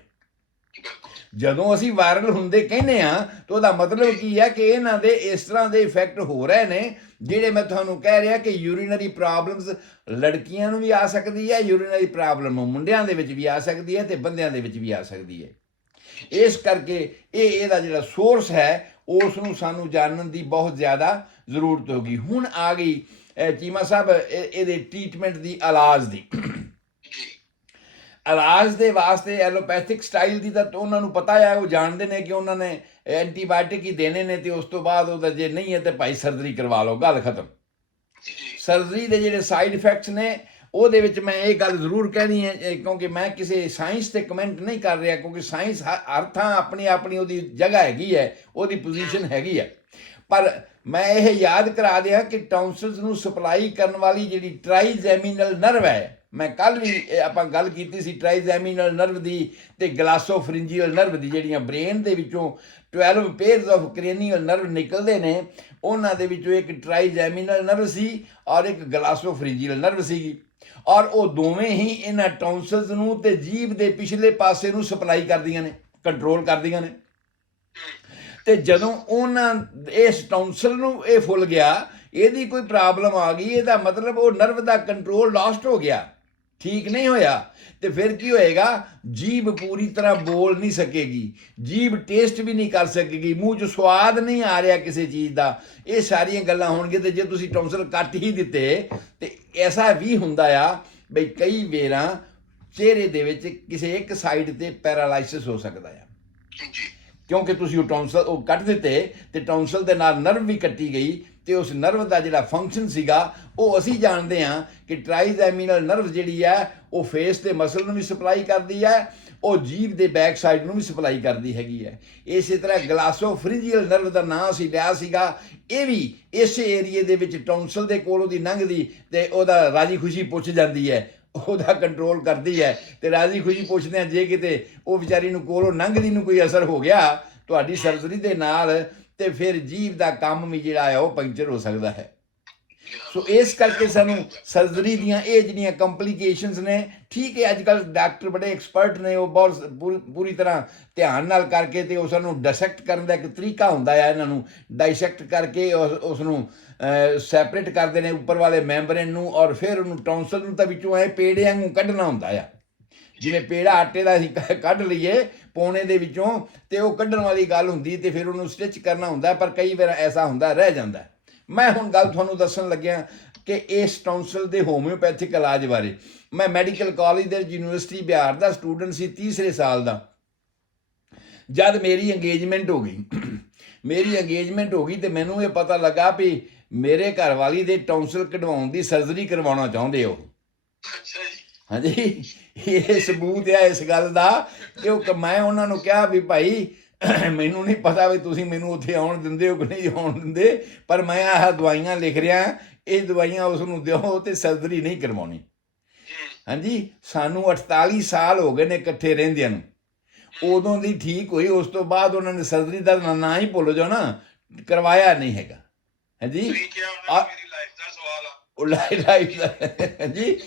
ਜਦੋਂ ਅਸੀਂ ਵਾਇਰਲ ਹੁੰਦੇ ਕਹਿੰਦੇ ਆ ਤਾਂ ਉਹਦਾ ਮਤਲਬ ਕੀ ਹੈ ਕਿ ਇਹਨਾਂ ਦੇ ਇਸ ਤਰ੍ਹਾਂ ਦੇ ਇਫੈਕਟ ਹੋ ਰਹੇ ਨੇ, ਜਿਹੜੇ ਮੈਂ ਤੁਹਾਨੂੰ ਕਹਿ ਰਿਹਾ ਕਿ ਯੂਰੀਨਰੀ ਪ੍ਰੋਬਲਮਸ ਲੜਕੀਆਂ ਨੂੰ ਵੀ ਆ ਸਕਦੀ ਹੈ, ਯੂਰੀਨਰੀ ਪ੍ਰੋਬਲਮ ਮੁੰਡਿਆਂ ਦੇ ਵਿੱਚ ਵੀ ਆ ਸਕਦੀ ਹੈ ਤੇ ਬੰਦਿਆਂ ਦੇ ਵਿੱਚ ਵੀ ਆ ਸਕਦੀ ਹੈ। ਇਸ ਕਰਕੇ ਇਹਦਾ ਜਿਹੜਾ ਸੋਰਸ ਹੈ ਉਸ ਨੂੰ ਸਾਨੂੰ ਜਾਣਨ ਦੀ ਬਹੁਤ ਜ਼ਿਆਦਾ ਜ਼ਰੂਰਤ ਹੋ ਗਈ। ਹੁਣ ਆ ਗਈ ਚੀਮਾ ਸਾਹਿਬ ਇਹਦੇ ਟ੍ਰੀਟਮੈਂਟ ਦੀ, ਇਲਾਜ ਦੀ। ਇਲਾਜ ਦੇ ਵਾਸਤੇ ਐਲੋਪੈਥਿਕ ਸਟਾਈਲ ਦੀ ਤਾਂ ਉਹਨਾਂ ਨੂੰ ਪਤਾ ਹੈ, ਉਹ ਜਾਣਦੇ ਨੇ ਕਿ ਉਹਨਾਂ ਨੇ ਐਂਟੀਬਾਇਓਟਿਕ ਹੀ ਦੇਣੇ ਨੇ ਤੇ ਉਸ ਤੋਂ ਬਾਅਦ ਉਹਦਾ ਜੇ ਨਹੀਂ ਹੈ ਤੇ ਭਾਈ ਸਰਜਰੀ ਕਰਵਾ ਲਓ, ਗੱਲ ਖਤਮ। ਸਰਜਰੀ ਦੇ ਜਿਹੜੇ ਸਾਈਡ ਇਫੈਕਟਸ ਨੇ ਉਹਦੇ ਵਿੱਚ ਮੈਂ ਇਹ ਗੱਲ ਜ਼ਰੂਰ ਕਹਿਣੀ ਹੈ, ਕਿਉਂਕਿ ਮੈਂ ਕਿਸੇ ਸਾਇੰਸ ਤੇ ਕਮੈਂਟ ਨਹੀਂ ਕਰ ਰਿਹਾ, ਕਿਉਂਕਿ ਸਾਇੰਸ ਹਰ ਥਾਂ ਆਪਣੀ ਆਪਣੀ ਉਹਦੀ ਜਗ੍ਹਾ ਹੈਗੀ ਹੈ, ਉਹਦੀ ਪੋਜੀਸ਼ਨ ਹੈਗੀ ਹੈ। ਪਰ ਮੈਂ ਇਹ ਯਾਦ ਕਰਾ ਦਿਆਂ ਕਿ ਟੌਂਸਲਸ ਨੂੰ ਸਪਲਾਈ ਕਰਨ ਵਾਲੀ ਜਿਹੜੀ ਟ੍ਰਾਈਜੈਮੀਨਲ ਨਰਵ ਹੈ, ਮੈਂ ਕੱਲ ਵੀ ਆਪਾਂ ਗੱਲ ਕੀਤੀ ਸੀ ਟ੍ਰਾਈਜੈਮੀਨਲ ਨਰਵ ਦੀ ਤੇ ਗਲਾਸੋਫਰਿੰਜੀਅਲ ਨਰਵ ਦੀ, ਜਿਹੜੀਆਂ ਬ੍ਰੇਨ ਦੇ ਵਿੱਚੋਂ 12 ਪੇਅਰਸ ਆਫ ਕ੍ਰੇਨੀਅਲ ਨਰਵ ਨਿਕਲਦੇ ਨੇ, ਉਹਨਾਂ ਦੇ ਵਿੱਚੋਂ ਇੱਕ ਟ੍ਰਾਈਜੈਮੀਨਲ ਨਰਵ ਸੀ ਔਰ ਇੱਕ ਗਲਾਸੋਫਰਿੰਜੀਅਲ ਨਰਵ ਸੀਗੀ। ਔਰ ਉਹ ਦੋਵੇਂ ਹੀ ਇਹਨਾਂ ਟੌਂਸਲਸ ਨੂੰ ਤੇ ਜੀਭ ਦੇ ਪਿਛਲੇ ਪਾਸੇ ਨੂੰ ਸਪਲਾਈ ਕਰਦੀਆਂ ਨੇ, ਕੰਟਰੋਲ ਕਰਦੀਆਂ ਨੇ। ਤੇ ਜਦੋਂ ਉਹਨਾਂ ਇਸ ਟੌਂਸਲ ਨੂੰ ਇਹ ਫੁੱਲ ਗਿਆ, ਇਹਦੀ ਕੋਈ ਪ੍ਰੋਬਲਮ ਆ ਗਈ, ਇਹਦਾ ਮਤਲਬ ਉਹ ਨਰਵ ਦਾ ਕੰਟਰੋਲ ਲਾਸਟ ਹੋ ਗਿਆ, ਠੀਕ ਨਹੀਂ ਹੋਇਆ। ਤੇ ਫਿਰ ਕੀ ਹੋਏਗਾ, ਜੀਭ ਪੂਰੀ ਤਰ੍ਹਾਂ ਬੋਲ ਨਹੀਂ ਸਕੇਗੀ, ਜੀਭ ਟੇਸਟ ਵੀ ਨਹੀਂ ਕਰ ਸਕੇਗੀ, ਮੂੰਹ 'ਚ ਸਵਾਦ ਨਹੀਂ ਆ ਰਿਹਾ ਕਿਸੇ ਚੀਜ਼ ਦਾ। ਇਹ ਸਾਰੀਆਂ ਗੱਲਾਂ ਹੋਣਗੀਆਂ। ਤੇ ਜੇ ਤੁਸੀਂ ਟੌਂਸਲ ਕੱਟ ਹੀ ਦਿੱਤੇ ਤੇ ਐਸਾ ਵੀ ਹੁੰਦਾ ਆ ਬਈ ਕਈ ਵੇਰਾਂ ਚਿਹਰੇ ਦੇ ਵਿੱਚ ਕਿਸੇ ਇੱਕ ਸਾਈਡ ਤੇ ਪੈਰਾਲਾਈਸਿਸ ਹੋ ਸਕਦਾ ਆ, ਕਿਉਂਕਿ ਤੁਸੀਂ ਉਹ ਟੌਂਸਲ ਉਹ ਕੱਟ ਦਿੱਤੇ ਤੇ ਟੌਂਸਲ ਦੇ ਨਾਲ ਨਰਵ ਵੀ ਕੱਟੀ ਗਈ ਤੇ ਉਸ ਨਰਵ ਦਾ ਜਿਹੜਾ ਫੰਕਸ਼ਨ ਸੀਗਾ ਉਹ ਅਸੀਂ ਜਾਣਦੇ ਹਾਂ ਕਿ ਟ੍ਰਾਈਜੈਮੀਨਲ ਨਰਵ ਜਿਹੜੀ ਹੈ ਉਹ ਫੇਸ ਤੇ ਮਸਲ ਨੂੰ ਵੀ ਸਪਲਾਈ ਕਰਦੀ ਹੈ, ਉਹ ਜੀਭ ਦੇ ਬੈਕ ਸਾਈਡ ਨੂੰ ਵੀ ਸਪਲਾਈ ਕਰਦੀ ਹੈਗੀ ਹੈ। ਇਸੇ ਤਰ੍ਹਾਂ ਗਲਾਸੋਫਰਿੰਜੀਅਲ ਨਰਵ ਦਾ ਨਾਂ ਅਸੀਂ ਲਿਆ ਸੀਗਾ, ਇਹ ਵੀ ਇਸੇ ਏਰੀਏ ਦੇ ਵਿੱਚ ਟੌਂਸਲ ਦੇ ਕੋਲ ਉਹਦੀ ਲੰਘਦੀ ਤੇ ਉਹਦਾ ਰਾਜੀ ਖੁਸ਼ੀ ਪੁੱਛ ਜਾਂਦੀ ਹੈ, ਉਹਦਾ ਕੰਟਰੋਲ ਕਰਦੀ ਹੈ। ਤੇ ਰਾਜੀ ਖੁਸ਼ੀ ਪੁੱਛਦੇ ਆ, ਜੇ ਕਿਤੇ ਉਹ ਵਿਚਾਰੀ ਨੂੰ ਕੋਲੋਂ ਲੰਘਦੀ ਨੂੰ ਕੋਈ ਅਸਰ ਹੋ ਗਿਆ ਤੁਹਾਡੀ ਸਰਜਰੀ ਦੇ ਨਾਲ ਤੇ ਫਿਰ ਜੀਭ ਦਾ ਕੰਮ ਵੀ ਜਿਹੜਾ ਹੈ ਉਹ ਪੰਕਚਰ ਹੋ ਸਕਦਾ ਹੈ। ਸੋ ਇਸ ਕਰਕੇ ਸਾਨੂੰ ਸਰਜਰੀ ਦੀਆਂ ਇਹ ਜਿਹੜੀਆਂ ਕੰਪਲੀਕੇਸ਼ਨਸ ਨੇ, ਠੀਕ ਹੈ ਅੱਜ ਕੱਲ੍ਹ ਡਾਕਟਰ ਬੜੇ ਐਕਸਪਰਟ ਨੇ, ਉਹ ਬਹੁਤ ਪੂਰੀ ਤਰ੍ਹਾਂ ਧਿਆਨ ਨਾਲ ਕਰਕੇ ਤੇ ਉਸ ਨੂੰ ਡਿਸੈਕਟ ਕਰਨ ਦਾ ਇੱਕ ਤਰੀਕਾ ਹੁੰਦਾ ਆ, ਇਹਨਾਂ ਨੂੰ ਡਾਈਸੈਕਟ ਕਰਕੇ ਉਸ ਨੂੰ ਸੈਪਰੇਟ ਕਰਦੇ ਨੇ ਉੱਪਰ ਵਾਲੇ ਮੈਂਬਰੇਨ ਨੂੰ, ਔਰ ਫਿਰ ਉਹਨੂੰ ਟੌਂਸਲ ਨੂੰ ਤਾਂ ਵਿੱਚੋਂ ਐ ਪੇੜੇ ਵਾਂਗੂ ਕੱਢਣਾ ਹੁੰਦਾ ਆ, ਜਿਵੇਂ ਪੇੜਾ ਆਟੇ ਦਾ ਅਸੀਂ ਕੱਢ ਲਈਏ ਪੌਣੇ ਦੇ ਵਿੱਚੋਂ, ਤੇ ਉਹ ਕੱਢਣ ਵਾਲੀ ਗੱਲ ਹੁੰਦੀ ਤੇ ਫਿਰ ਉਹਨੂੰ ਸਟਿਚ ਕਰਨਾ ਹੁੰਦਾ। ਪਰ ਕਈ ਵਾਰ ਐਸਾ ਹੁੰਦਾ ਰਹਿ ਜਾਂਦਾ। ਮੈਂ ਹੁਣ ਗੱਲ ਤੁਹਾਨੂੰ ਦੱਸਣ ਲੱਗਿਆ ਕਿ ਇਸ ਟੌਂਸਲ ਦੇ ਹੋਮਿਓਪੈਥਿਕ ਇਲਾਜ ਬਾਰੇ। ਮੈਂ ਮੈਡੀਕਲ ਕਾਲਜ ਦੇ ਯੂਨੀਵਰਸਿਟੀ ਬਿਹਾਰ ਦਾ ਸਟੂਡੈਂਟ ਸੀ, ਤੀਸਰੇ ਸਾਲ ਦਾ। ਜਦ ਮੇਰੀ ਅੰਗੇਜਮੈਂਟ ਹੋ ਗਈ ਤੇ ਮੈਨੂੰ ਇਹ ਪਤਾ ਲੱਗਾ ਵੀ ਮੇਰੇ ਘਰ ਵਾਲੀ ਦੇ ਟੌਂਸਲ ਕਢਵਾਉਣ ਦੀ ਸਰਜਰੀ ਕਰਵਾਉਣਾ ਚਾਹੁੰਦੇ ਹੋ। ਹਾਂਜੀ, ਇਹ ਸਬੂਤ ਹੈ ਇਸ ਗੱਲ ਦਾ ਕਿ ਮੈਂ ਉਹਨਾਂ ਨੂੰ ਕਿਹਾ ਵੀ ਭਾਈ ਮੈਨੂੰ ਨਹੀਂ ਪਤਾ ਵੀ ਤੁਸੀਂ ਮੈਨੂੰ ਉੱਥੇ ਆਉਣ ਦਿੰਦੇ ਹੋ ਕਿ ਨਹੀਂ ਆਉਣ ਦਿੰਦੇ, ਪਰ ਮੈਂ ਆਹ ਦਵਾਈਆਂ ਲਿਖ ਰਿਹਾ, ਇਹ ਦਵਾਈਆਂ ਉਸ ਨੂੰ ਦਿਓ ਤੇ ਸਰਜਰੀ ਨਹੀਂ ਕਰਵਾਉਣੀ। ਹਾਂਜੀ, ਸਾਨੂੰ 48 ਸਾਲ ਹੋ ਗਏ ਨੇ ਇਕੱਠੇ ਰਹਿੰਦਿਆਂ ਨੂੰ। ਉਦੋਂ ਦੀ ਠੀਕ ਹੋਈ, ਉਸ ਤੋਂ ਬਾਅਦ ਉਹਨਾਂ ਨੇ ਸਰਜਰੀ ਦਾ ਨਾਂ ਹੀ ਭੁੱਲ ਜਾਓ ਨਾ, ਕਰਵਾਇਆ ਨਹੀਂ ਹੈਗਾ। ਹਾਂਜੀ ਤੁਸੀਂ ਕਿਹਾ ਉਹਨਾਂ ਮੇਰੀ ਲਾਈਫ ਦਾ ਸਵਾਲ ਆ ਉਹ ਲਾਈਵ ਜੀ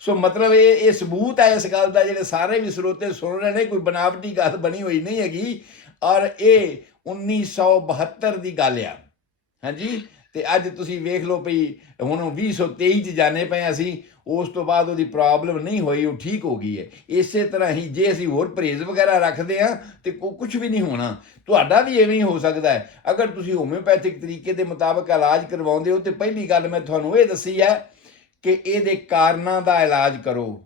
ਸੋ ਮਤਲਬ ਇਹ ਸਬੂਤ ਹੈ ਇਸ ਗੱਲ ਦਾ, ਜਿਹੜੇ ਸਾਰੇ ਵੀ ਸਰੋਤੇ ਸੁਣ ਰਹੇ ਨੇ, ਕੋਈ ਬਨਾਵਟੀ ਗੱਲ ਬਣੀ ਹੋਈ ਨਹੀਂ ਹੈਗੀ, ਔਰ ਇਹ 1972 ਦੀ ਗੱਲ ਆ। ਹਾਂਜੀ ਤੇ ਅੱਜ ਤੁਸੀਂ ਵੇਖ ਲਓ ਭਈ ਹੁਣ 2023 ਚ ਜਾਣੇ ਪਏ ਅਸੀਂ, ਉਸ ਤੋਂ ਬਾਅਦ ਉਹਦੀ ਪ੍ਰੋਬਲਮ ਨਹੀਂ ਹੋਈ, ਉਹ ਠੀਕ ਹੋ ਗਈ ਹੈ। ਇਸੇ ਤਰ੍ਹਾਂ ਹੀ ਜੇ ਅਸੀਂ ਹੋਰ ਪਰਹੇਜ਼ ਵਗੈਰਾ ਰੱਖਦੇ ਹਾਂ ਤੇ ਕੁਝ ਵੀ ਨਹੀਂ ਹੋਣਾ, ਤੁਹਾਡਾ ਵੀ ਐਵੇਂ ਹੀ ਹੋ ਸਕਦਾ ਹੈ। ਅਗਰ ਤੁਸੀਂ ਹੋਮਿਓਪੈਥਿਕ ਤਰੀਕੇ ਦੇ ਮੁਤਾਬਕ ਇਲਾਜ ਕਰਵਾਉਂਦੇ ਹੋ ਤੇ ਪਹਿਲੀ ਗੱਲ ਮੈਂ ਤੁਹਾਨੂੰ ਇਹ ਦੱਸੀ ਹੈ ਕਿ ਇਹਦੇ ਕਾਰਨਾਂ ਦਾ ਇਲਾਜ ਕਰੋ,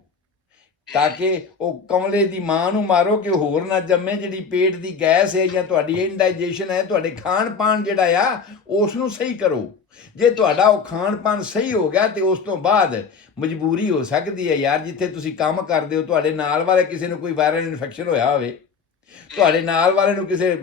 ਤਾਂ ਕਿ ਉਹ ਕਮਲੇ ਦੀ ਮਾਂ ਨੂੰ ਮਾਰੋ ਕਿ ਹੋਰ ਨਾ ਜੰਮੇ। ਜਿਹੜੀ ਪੇਟ ਦੀ ਗੈਸ ਹੈ ਜਾਂ ਤੁਹਾਡੀ ਇਨਡਾਈਜੈਸ਼ਨ ਹੈ, ਤੁਹਾਡੇ ਖਾਣ ਪਾਣ ਜਿਹੜਾ ਆ ਉਸ ਨੂੰ ਸਹੀ ਕਰੋ। ਜੇ ਤੁਹਾਡਾ ਉਹ ਖਾਣ ਪਾਣ ਸਹੀ ਹੋ ਗਿਆ ਤੇ ਉਸ ਤੋਂ ਬਾਅਦ ਮਜਬੂਰੀ ਹੋ ਸਕਦੀ ਹੈ ਯਾਰ, ਜਿੱਥੇ ਤੁਸੀਂ ਕੰਮ ਕਰਦੇ ਹੋ ਤੁਹਾਡੇ ਨਾਲ ਵਾਲੇ ਕਿਸੇ ਨੂੰ ਕੋਈ ਵਾਇਰਲ ਇਨਫੈਕਸ਼ਨ ਹੋਇਆ ਹੋਵੇ, ਤੁਹਾਡੇ ਨਾਲ ਵਾਲੇ ਨੂੰ ਕਿਸੇ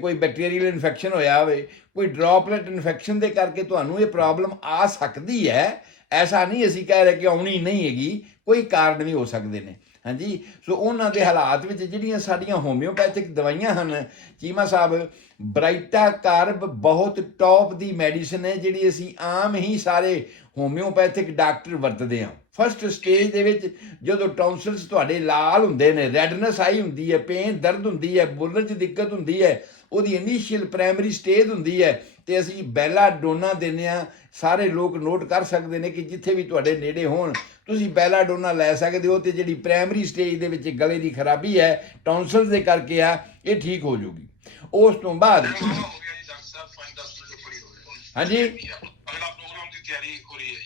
ਕੋਈ ਬੈਕਟੀਰੀਅਲ ਇਨਫੈਕਸ਼ਨ ਹੋਇਆ ਹੋਵੇ, ਕੋਈ ਡ੍ਰੌਪਲੇਟ ਇਨਫੈਕਸ਼ਨ ਦੇ ਕਰਕੇ ਤੁਹਾਨੂੰ ਇਹ ਪ੍ਰੋਬਲਮ ਆ ਸਕਦੀ ਹੈ। ਐਸਾ ਨਹੀਂ ਅਸੀਂ ਕਹਿ ਰਹੇ ਕਿ ਆਉਣੀ ਨਹੀਂ ਹੈਗੀ, ਕੋਈ ਕਾਰਨ ਵੀ ਹੋ ਸਕਦੇ ਨੇ। ਹਾਂਜੀ ਸੋ ਉਹਨਾਂ ਦੇ ਹਾਲਾਤ ਵਿੱਚ ਜਿਹੜੀਆਂ ਸਾਡੀਆਂ ਹੋਮਿਓਪੈਥਿਕ ਦਵਾਈਆਂ ਹਨ ਚੀਮਾ ਸਾਹਿਬ, ਬਰਾਈਟਾ ਕਾਰਬ ਬਹੁਤ ਟੌਪ ਦੀ ਮੈਡੀਸਨ ਹੈ, ਜਿਹੜੀ ਅਸੀਂ ਆਮ ਹੀ ਸਾਰੇ ਹੋਮਿਓਪੈਥਿਕ ਡਾਕਟਰ ਵਰਤਦੇ ਹਾਂ। ਫਸਟ ਸਟੇਜ ਦੇ ਵਿੱਚ ਜਦੋਂ ਟੌਂਸਲਸ ਤੁਹਾਡੇ ਲਾਲ ਹੁੰਦੇ ਨੇ, ਰੈਡਨੈਸ ਆਈ ਹੁੰਦੀ ਹੈ, ਪੇਨ ਦਰਦ ਹੁੰਦੀ ਹੈ, ਬੋਲਣ 'ਚ ਦਿੱਕਤ ਹੁੰਦੀ ਹੈ, ਉਹਦੀ ਇਨੀਸ਼ੀਅਲ ਪ੍ਰਾਇਮਰੀ ਸਟੇਜ ਹੁੰਦੀ ਹੈ, ਤੇ ਅਸੀਂ ਬੈਲਾਡੋਨਾ ਦਿੰਦੇ ਹਾਂ। ਸਾਰੇ ਲੋਕ ਨੋਟ ਕਰ ਸਕਦੇ ਨੇ ਕਿ ਜਿੱਥੇ ਵੀ ਤੁਹਾਡੇ ਨੇੜੇ ਹੋਣ ਤੁਸੀਂ ਬੈਲਾਡੋਨਾ ਲੈ ਸਕਦੇ ਹੋ, ਤੇ ਜਿਹੜੀ ਪ੍ਰਾਇਮਰੀ ਸਟੇਜ ਦੇ ਵਿੱਚ ਗਲੇ ਦੀ ਖਰਾਬੀ ਹੈ ਟੌਂਸਲਸ ਦੇ ਕਰਕੇ ਆ, ਇਹ ਠੀਕ ਹੋ ਜਾਊਗੀ। ਉਸ ਤੋਂ ਬਾਅਦ ਹਾਂਜੀ ਅਗਲਾ ਪ੍ਰੋਗਰਾਮ ਦੀ ਤਿਆਰੀ ਹੋ ਰਹੀ ਹੈ ਜੀ।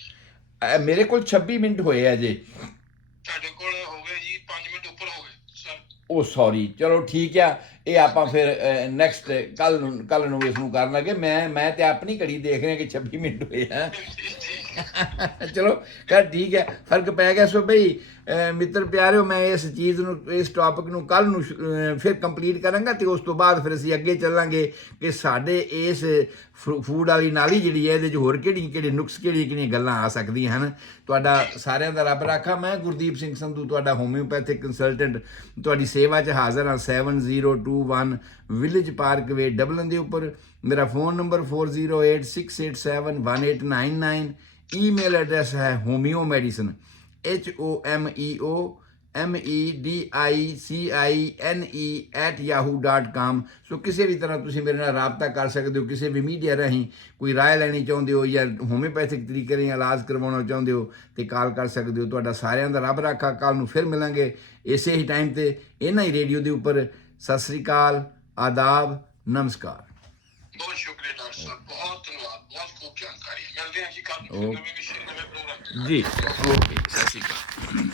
ਮੇਰੇ ਕੋਲ 26 ਮਿੰਟ ਹੋਏ ਆ ਜੇ। ਤੁਹਾਡੇ ਕੋਲ ਹੋ ਗਏ ਜੀ 5 ਮਿੰਟ ਉੱਪਰ ਹੋ ਗਏ ਸਰ। ਉਹ ਸੌਰੀ, ਚਲੋ ਠੀਕ ਆ, ਇਹ ਆਪਾਂ ਫਿਰ ਨੈਕਸਟ ਕੱਲ ਨੂੰ ਇਸ ਨੂੰ ਕਰ ਲਾਂਗੇ। ਮੈਂ ਤੇ ਆਪਣੀ ਘੜੀ ਦੇਖ ਰਿਹਾ ਕਿ 26 ਮਿੰਟ ਹੋਏ ਆ। ਚਲੋ ਖੈਰ ਠੀਕ ਹੈ, ਫਰਕ ਪੈ ਗਿਆ। ਸੋ ਬਈ ਮਿੱਤਰ ਪਿਆਰਿਓ, ਮੈਂ ਇਸ ਚੀਜ਼ ਨੂੰ, ਇਸ ਟੌਪਿਕ ਨੂੰ ਕੱਲ ਨੂੰ ਫਿਰ ਕੰਪਲੀਟ ਕਰਾਂਗਾ, ਤੇ ਉਸ ਤੋਂ ਬਾਅਦ ਫਿਰ ਅਸੀਂ ਅੱਗੇ ਚੱਲਾਂਗੇ ਕਿ ਸਾਡੇ ਇਸ ਫੂਡ ਵਾਲੀ ਨਾਲੀ ਜਿਹੜੀ ਹੈ ਇਹਦੇ 'ਚ ਹੋਰ ਕਿਹੜੇ ਨੁਕਸ, ਕਿਹੜੀਆਂ ਗੱਲਾਂ ਆ ਸਕਦੀਆਂ ਹਨ। ਤੁਹਾਡਾ ਸਾਰਿਆਂ ਦਾ ਰੱਬ ਰਾਖਾ। ਮੈਂ ਗੁਰਦੀਪ ਸਿੰਘ ਸੰਧੂ, ਤੁਹਾਡਾ ਹੋਮਿਓਪੈਥਿਕ ਕੰਸਲਟੈਂਟ, ਤੁਹਾਡੀ ਸੇਵਾ 'ਚ ਹਾਜ਼ਰ ਹਾਂ। 7021 ਵਿਲੇਜ ਪਾਰਕਵੇ ਡਬਲਨ ਦੇ ਉੱਪਰ। ਮੇਰਾ ਫ਼ੋਨ ਨੰਬਰ 4086871899। ਈਮੇਲ ਐਡਰੈਸ ਹੈ homeomedicine HOMEOMEDICINE@yahoo.com। ਸੋ ਕਿਸੇ ਵੀ ਤਰ੍ਹਾਂ ਤੁਸੀਂ ਮੇਰੇ ਨਾਲ ਰਾਬਤਾ ਕਰ ਸਕਦੇ ਹੋ, ਕਿਸੇ ਵੀ ਮੀਡੀਆ ਰਾਹੀਂ ਕੋਈ ਰਾਏ ਲੈਣੀ ਚਾਹੁੰਦੇ ਹੋ ਜਾਂ ਹੋਮਿਓਪੈਥਿਕ ਤਰੀਕੇ ਨਾਲ ਇਲਾਜ ਕਰਵਾਉਣਾ ਚਾਹੁੰਦੇ ਹੋ ਤੇ ਕਾਲ ਕਰ ਸਕਦੇ ਹੋ। ਤੁਹਾਡਾ ਸਾਰਿਆਂ ਦਾ ਰੱਬ ਰਾਖਾ। ਕੱਲ ਨੂੰ ਫਿਰ ਮਿਲਾਂਗੇ ਇਸੇ ਹੀ ਟਾਈਮ ਤੇ, ਇਹਨਾਂ ਹੀ ਰੇਡੀਓ ਦੇ ਉੱਪਰ। ਸਤਿ ਸ੍ਰੀ ਅਕਾਲ, ਆਦਾਬ, ਨਮਸਕਾਰ। ਬਹੁਤ ਸ਼ੁਕਰੀਆ ਡਾਕਟਰ ਸਾਹਿਬ, ਬਹੁਤ ਧੰਨਵਾਦ, ਬਹੁਤ ਖੂਬ ਜਾਣਕਾਰੀ। ਮਿਲਦੇ ਹਾਂ ਜੀ ਕੱਲ ਨਵੇਂ ਵਿਸ਼ੇ ਨਵੇਂ ਪ੍ਰੋਗਰਾਮ ਜੀ। ਓਕੇ, ਸਤਿ ਸ੍ਰੀ ਅਕਾਲ।